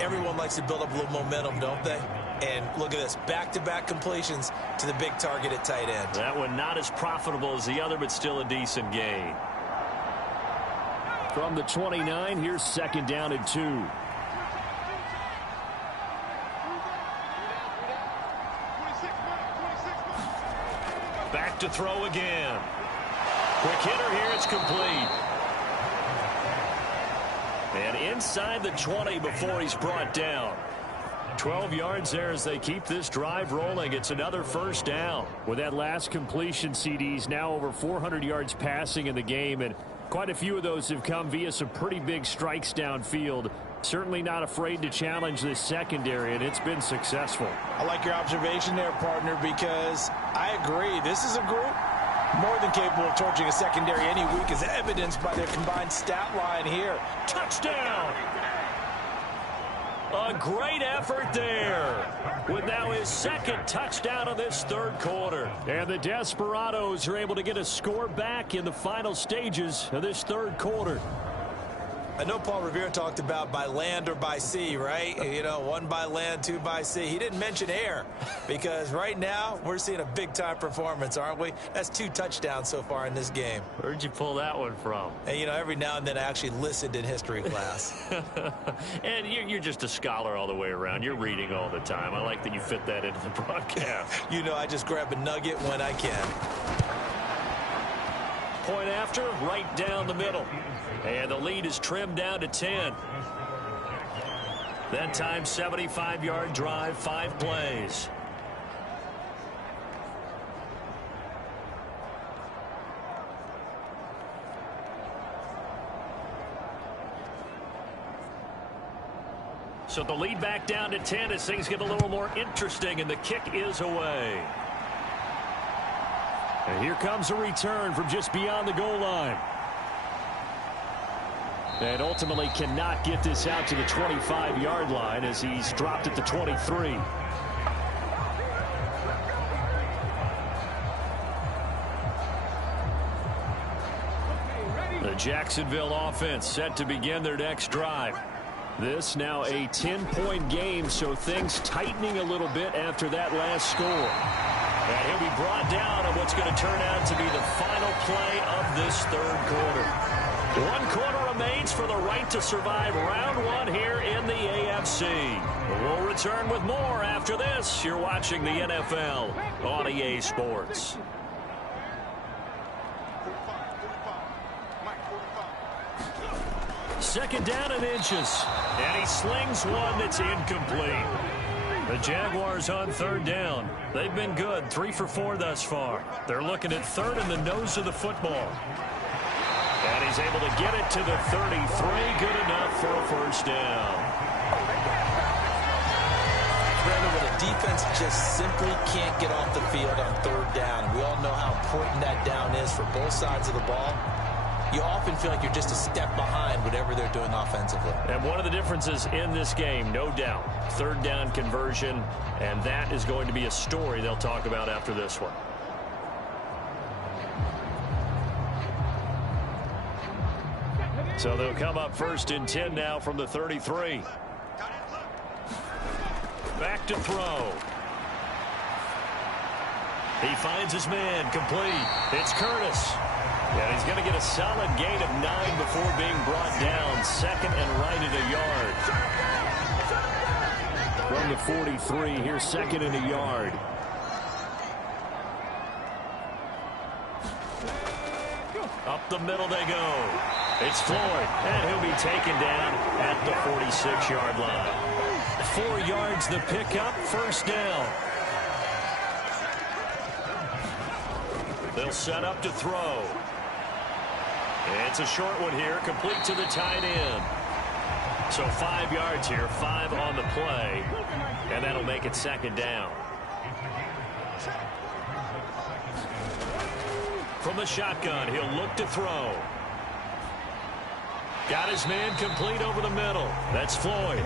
Everyone likes to build up a little momentum, don't they? And look at this, back-to-back completions to the big target at tight end. That one not as profitable as the other, but still a decent gain. From the 29, here's 2nd down and 2. Back to throw again. Quick hitter here, it's complete. And inside the 20 before he's brought down. 12 yards there as they keep this drive rolling. It's another first down. With that last completion, CD's now over 400 yards passing in the game, and quite a few of those have come via some pretty big strikes downfield. Certainly not afraid to challenge this secondary, and it's been successful. I like your observation there, partner, because I agree. This is a group more than capable of torching a secondary any week, as evidenced by their combined stat line here. Touchdown! A great effort there with now his second touchdown of this third quarter. And the Desperados are able to get a score back in the final stages of this third quarter. I know Paul Revere talked about by land or by sea, right? You know, one by land, two by sea. He didn't mention air because right now we're seeing a big-time performance, aren't we? That's 2 touchdowns so far in this game. Where'd you pull that one from? And, you know, every now and then I actually listened in history class. And you're just a scholar all the way around. You're reading all the time. I like that you fit that into the broadcast. You know, I just grab a nugget when I can. Point after, right down the middle. And the lead is trimmed down to 10. That time, 75-yard drive, 5 plays. So the lead back down to 10 as things get a little more interesting, and the kick is away. And here comes a return from just beyond the goal line. And ultimately cannot get this out to the 25-yard line as he's dropped at the 23. The Jacksonville offense set to begin their next drive. This now a 10-point game, so things tightening a little bit after that last score. And he'll be brought down on what's going to turn out to be the final play of this third quarter. 1 quarter remains for the right to survive round 1 here in the AFC. We'll return with more after this. You're watching the NFL on EA Sports. Second down and inches. And he slings one that's incomplete. The Jaguars on third down. They've been good, 3 for 4 thus far. They're looking at third in the nose of the football. And he's able to get it to the 33. Good enough for a first down. Brandon, when a defense just simply can't get off the field on third down, we all know how important that down is for both sides of the ball. You often feel like you're just a step behind whatever they're doing offensively. And one of the differences in this game, no doubt, third down conversion, and that is going to be a story they'll talk about after this one. So they'll come up first and 10 now from the 33. Back to throw. He finds his man, complete. It's Curtis. And he's going to get a solid gain of 9 before being brought down. Second and right at a yard. From the 43, here's second and a yard. Up the middle they go. It's Floyd, and he'll be taken down at the 46-yard line. 4 yards the pickup, first down. They'll set up to throw. It's a short one here, complete to the tight end. So 5 yards here, 5 on the play, and that'll make it second down. From the shotgun, he'll look to throw. Got his man complete over the middle. That's Floyd.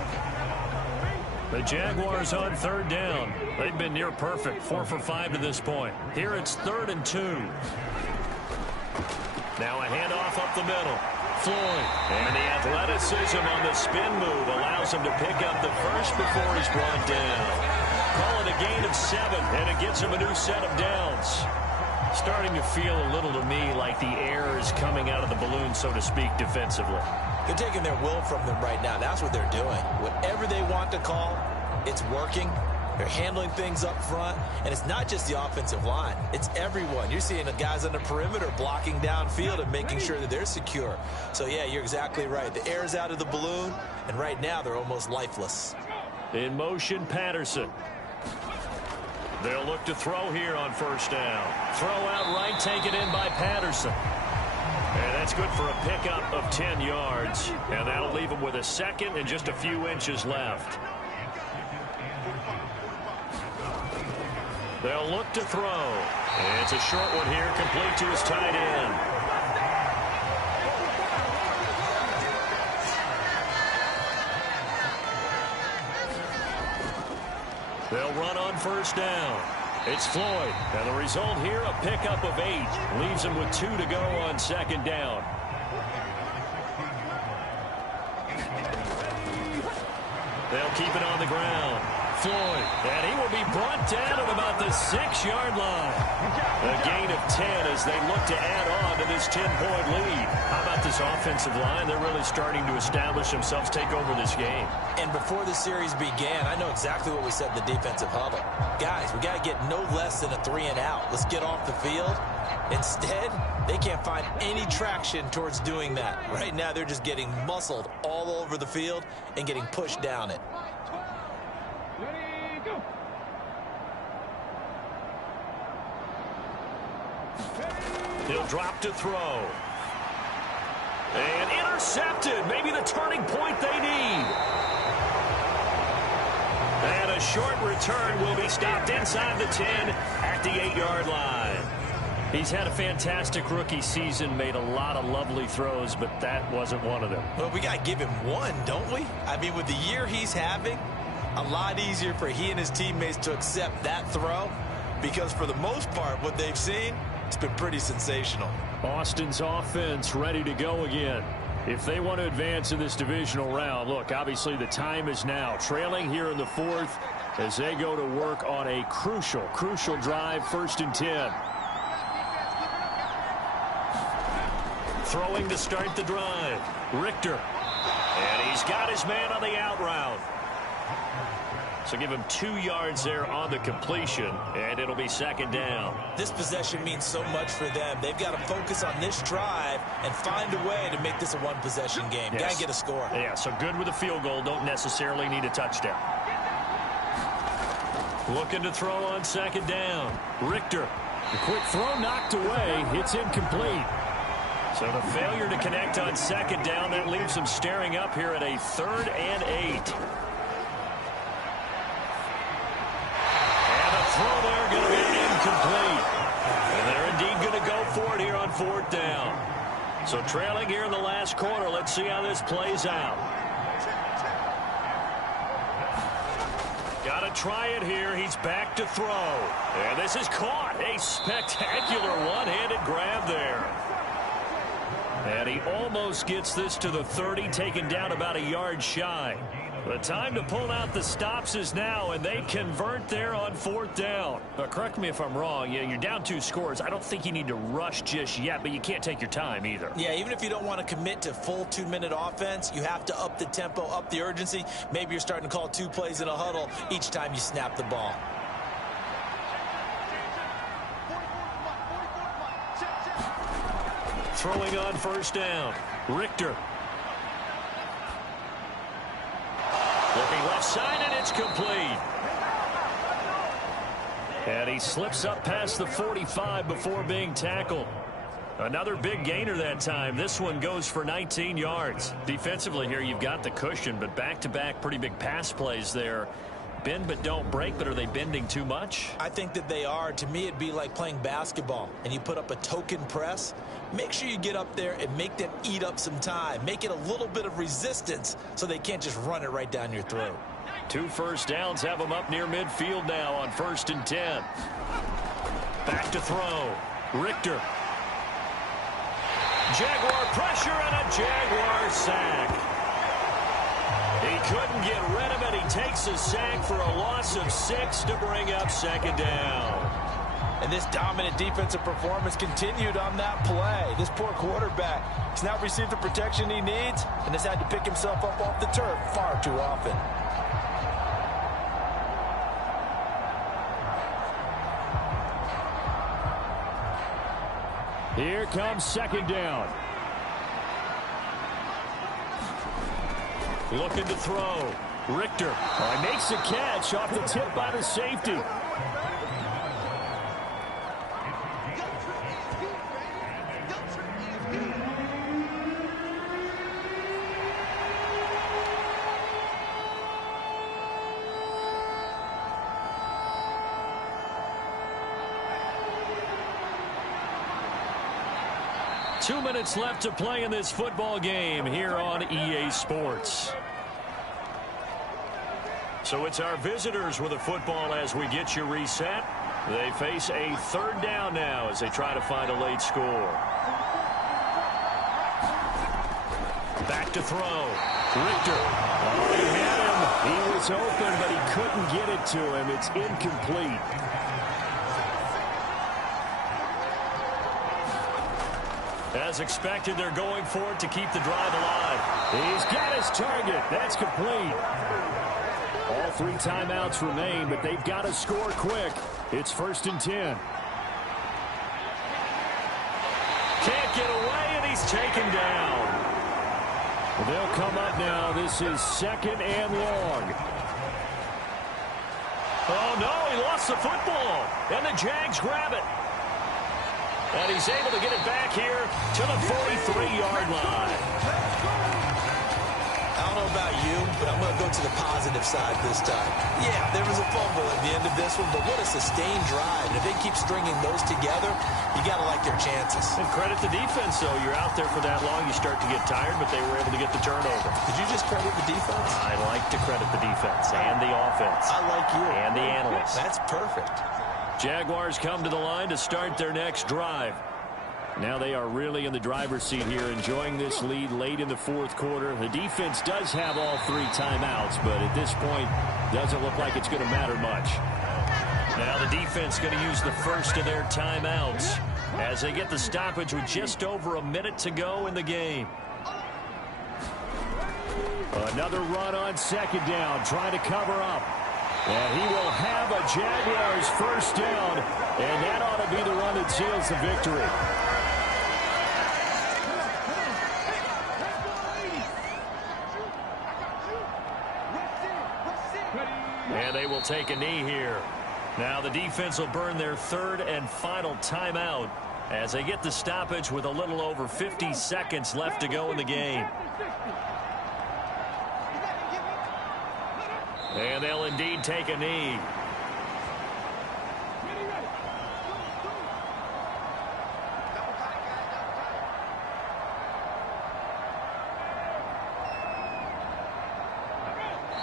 The Jaguars on third down. They've been near perfect, 4 for 5 to this point. Here it's 3rd and 2. Now a handoff up the middle. Floyd. And the athleticism on the spin move allows him to pick up the first before he's brought down. Call it a gain of 7, and it gets him a new set of downs. Starting to feel a little to me like the air is coming out of the balloon, so to speak, defensively. They're taking their will from them right now. That's what they're doing. Whatever they want to call, it's working. They're handling things up front. And it's not just the offensive line. It's everyone. You're seeing the guys on the perimeter blocking downfield and making sure that they're secure. So, yeah, you're exactly right. The air's out of the balloon, and right now they're almost lifeless. In motion, Patterson. They'll look to throw here on first down. Throw out right, taken in by Patterson. And that's good for a pickup of 10 yards. And that'll leave him with a second and just a few inches left. They'll look to throw. And it's a short one here, complete to his tight end. They'll run on first down. It's Floyd. And the result here, a pickup of 8. Leaves him with 2 to go on second down. They'll keep it on the ground. Floyd. And he will be brought down at about the 6-yard line. A gain of 10 as they look to add on to this 10-point lead. How about this offensive line? They're really starting to establish themselves, take over this game. And before the series began, I know exactly what we said in the defensive huddle. Guys, we got to get no less than a 3-and-out. Let's get off the field. Instead, they can't find any traction towards doing that. Right now, they're just getting muscled all over the field and getting pushed down it. He'll drop to throw. And intercepted. Maybe the turning point they need. And a short return will be stopped inside the 10 at the 8-yard line. He's had a fantastic rookie season, made a lot of lovely throws, but that wasn't one of them. Well, we got to give him one, don't we? I mean, with the year he's having, a lot easier for he and his teammates to accept that throw because for the most part, what they've seen, it's been pretty sensational. Austin's offense ready to go again. If they want to advance in this divisional round, look, obviously the time is now. Trailing here in the 4th as they go to work on a crucial drive, 1st and 10. Throwing to start the drive. Richter. And he's got his man on the out route. So give him 2 yards there on the completion, and it'll be 2nd down. This possession means so much for them. They've got to focus on this drive and find a way to make this a one-possession game. Yes. Got to get a score. Yeah, so good with a field goal. Don't necessarily need a touchdown. Looking to throw on 2nd down. Richter. The quick throw knocked away. It's incomplete. So the failure to connect on 2nd down, that leaves them staring up here at a 3rd and 8. Throw there going to be incomplete. And they're indeed going to go for it here on 4th down. So trailing here in the last quarter. Let's see how this plays out. Got to try it here. He's back to throw. And this is caught. A spectacular one-handed grab there. And he almost gets this to the 30, taken down about a yard shy. The time to pull out the stops is now, and they convert there on 4th down. Correct me if I'm wrong. You're down 2 scores. I don't think you need to rush just yet, but you can't take your time either. Yeah, even if you don't want to commit to full 2-minute offense, you have to up the tempo, up the urgency. Maybe you're starting to call 2 plays in a huddle each time you snap the ball. Throwing on 1st down. Richter. Looking left side, and it's complete. And he slips up past the 45 before being tackled. Another big gainer that time. This one goes for 19 yards. Defensively here, you've got the cushion, but back-to-back pretty big pass plays there. Bend but don't break, but are they bending too much? I think that they are. To me, it'd be like playing basketball, and you put up a token press. Make sure you get up there and make them eat up some time. Make it a little bit of resistance so they can't just run it right down your throat. 2 first downs have them up near midfield now on 1st and 10. Back to throw. Richter. Jaguar pressure and a Jaguar sack. He couldn't get rid of it. He takes a sack for a loss of 6 to bring up 2nd down. And this dominant defensive performance continued on that play. This poor quarterback has not received the protection he needs and has had to pick himself up off the turf far too often. Here comes 2nd down. Looking to throw. Richter. Makes a catch off the tip by the safety. Two minutes left to play in this football game here on EA Sports. So it's our visitors with the football as we get you reset. They face a third down now as they try to find a late score. Back to throw. Richter. Oh, he had him. He was open, but he couldn't get it to him. It's incomplete. As expected, they're going for it to keep the drive alive. He's got his target. That's complete. All 3 timeouts remain, but they've got to score quick. It's 1st and 10. Can't get away, and he's taken down. They'll come up now. This is 2nd and long. Oh, no, he lost the football. And the Jags grab it. And he's able to get it back here to the 43-yard line. I don't know about you, but I'm going to go to the positive side this time. Yeah, there was a fumble at the end of this one, but what a sustained drive. And if they keep stringing those together, you got to like their chances. And credit the defense, though. You're out there for that long, you start to get tired, but they were able to get the turnover. Did you just credit the defense? I like to credit the defense and the offense. I like you. And the analysts. That's perfect. Jaguars come to the line to start their next drive. Now they are really in the driver's seat here, enjoying this lead late in the 4th quarter. The defense does have all 3 timeouts, but at this point, doesn't look like it's going to matter much. Now the defense going to use the first of their timeouts as they get the stoppage with just over a minute to go in the game. Another run on 2nd down, trying to cover up. And he will have a Jaguars first down, and that ought to be the one that seals the victory. And they will take a knee here. Now the defense will burn their 3rd and final timeout as they get the stoppage with a little over 50 seconds left to go in the game. And they'll indeed take a knee.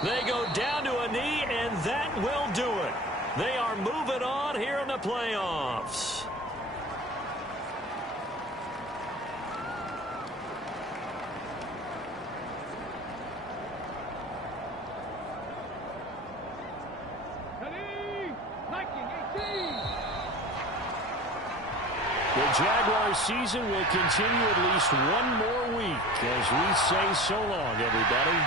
They go down to a knee, and that will do it. They are moving on here in the playoffs. The Jaguars season will continue at least one more week as we say so long, everybody.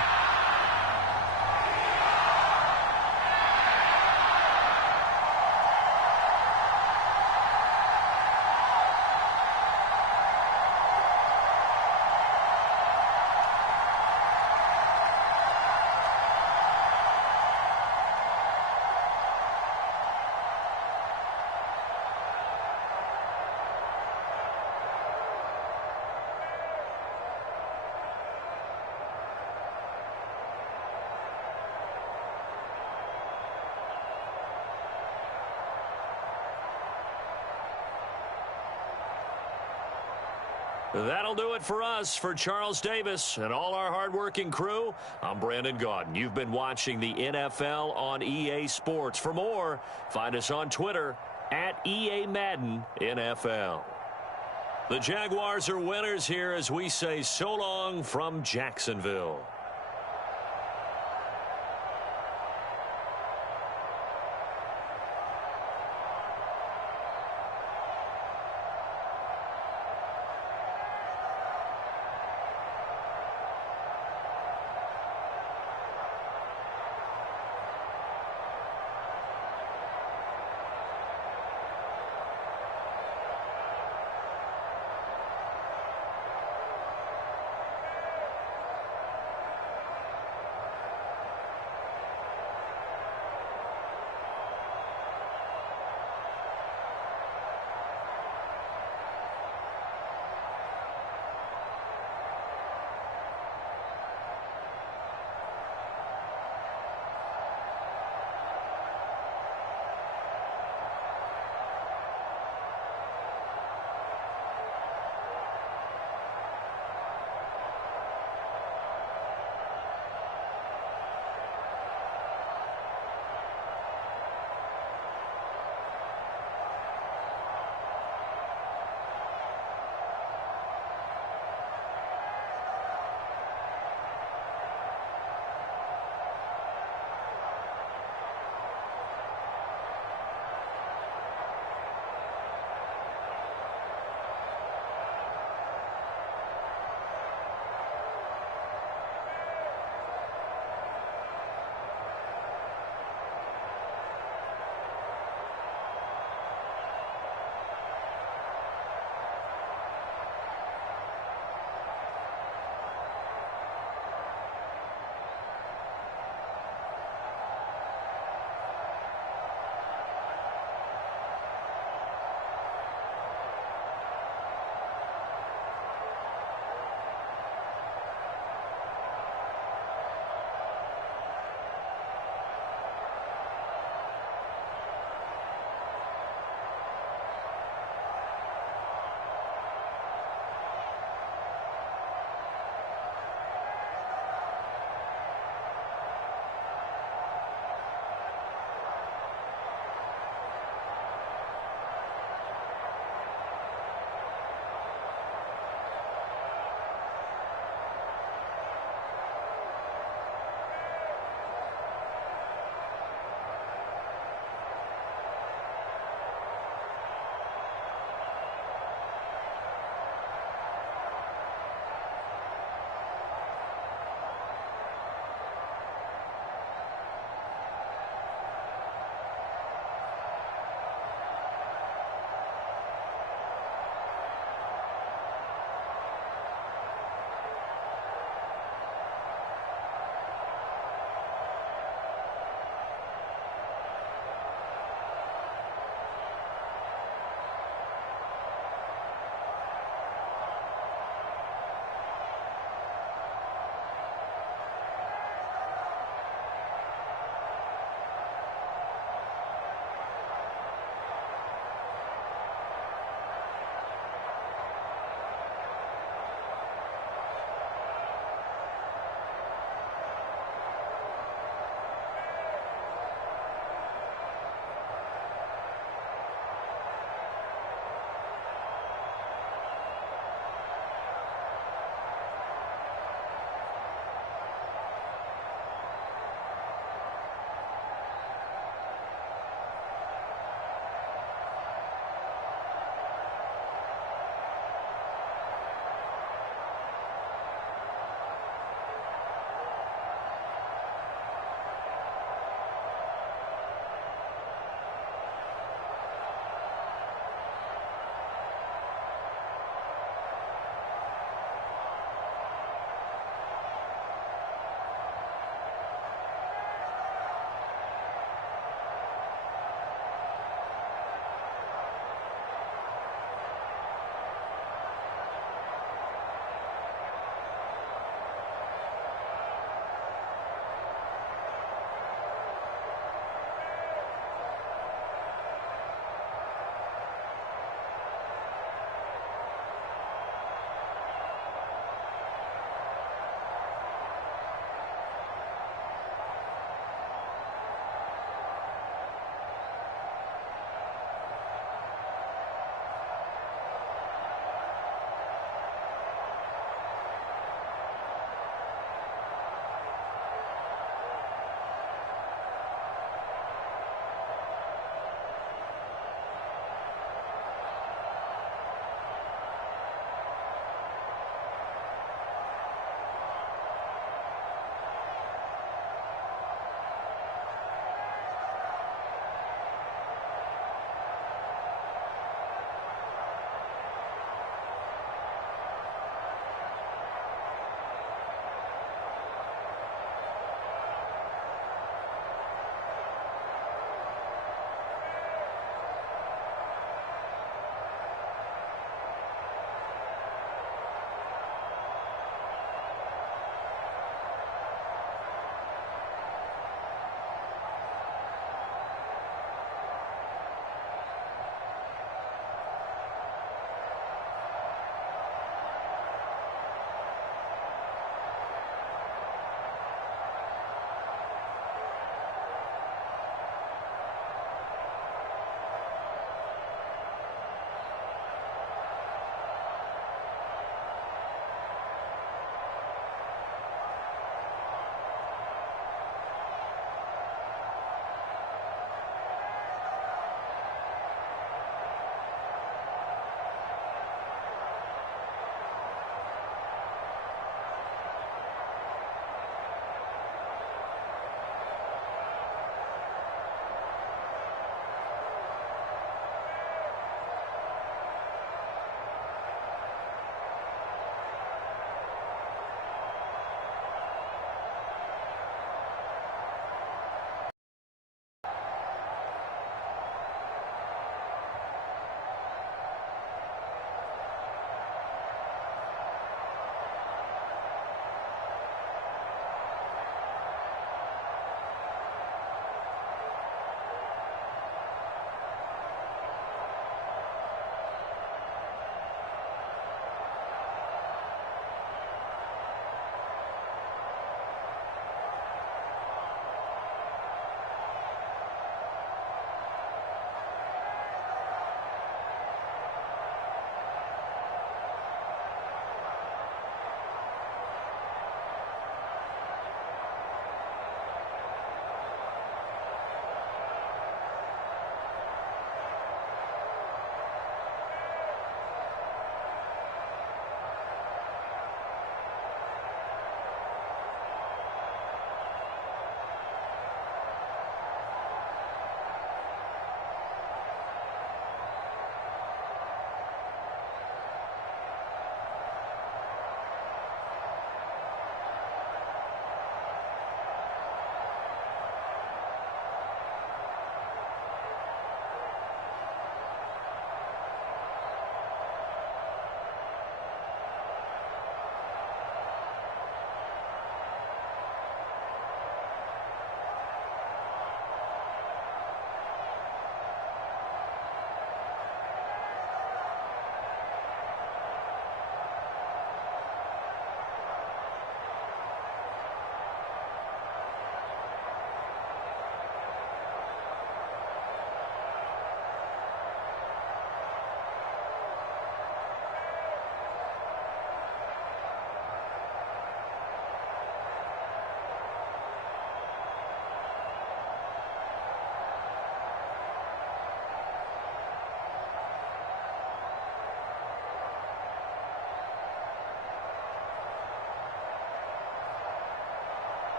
That'll do it for us. For Charles Davis and all our hardworking crew, I'm Brandon Gaudin. You've been watching the NFL on EA Sports. For more, find us on Twitter at EA Madden NFL. The Jaguars are winners here as we say so long from Jacksonville.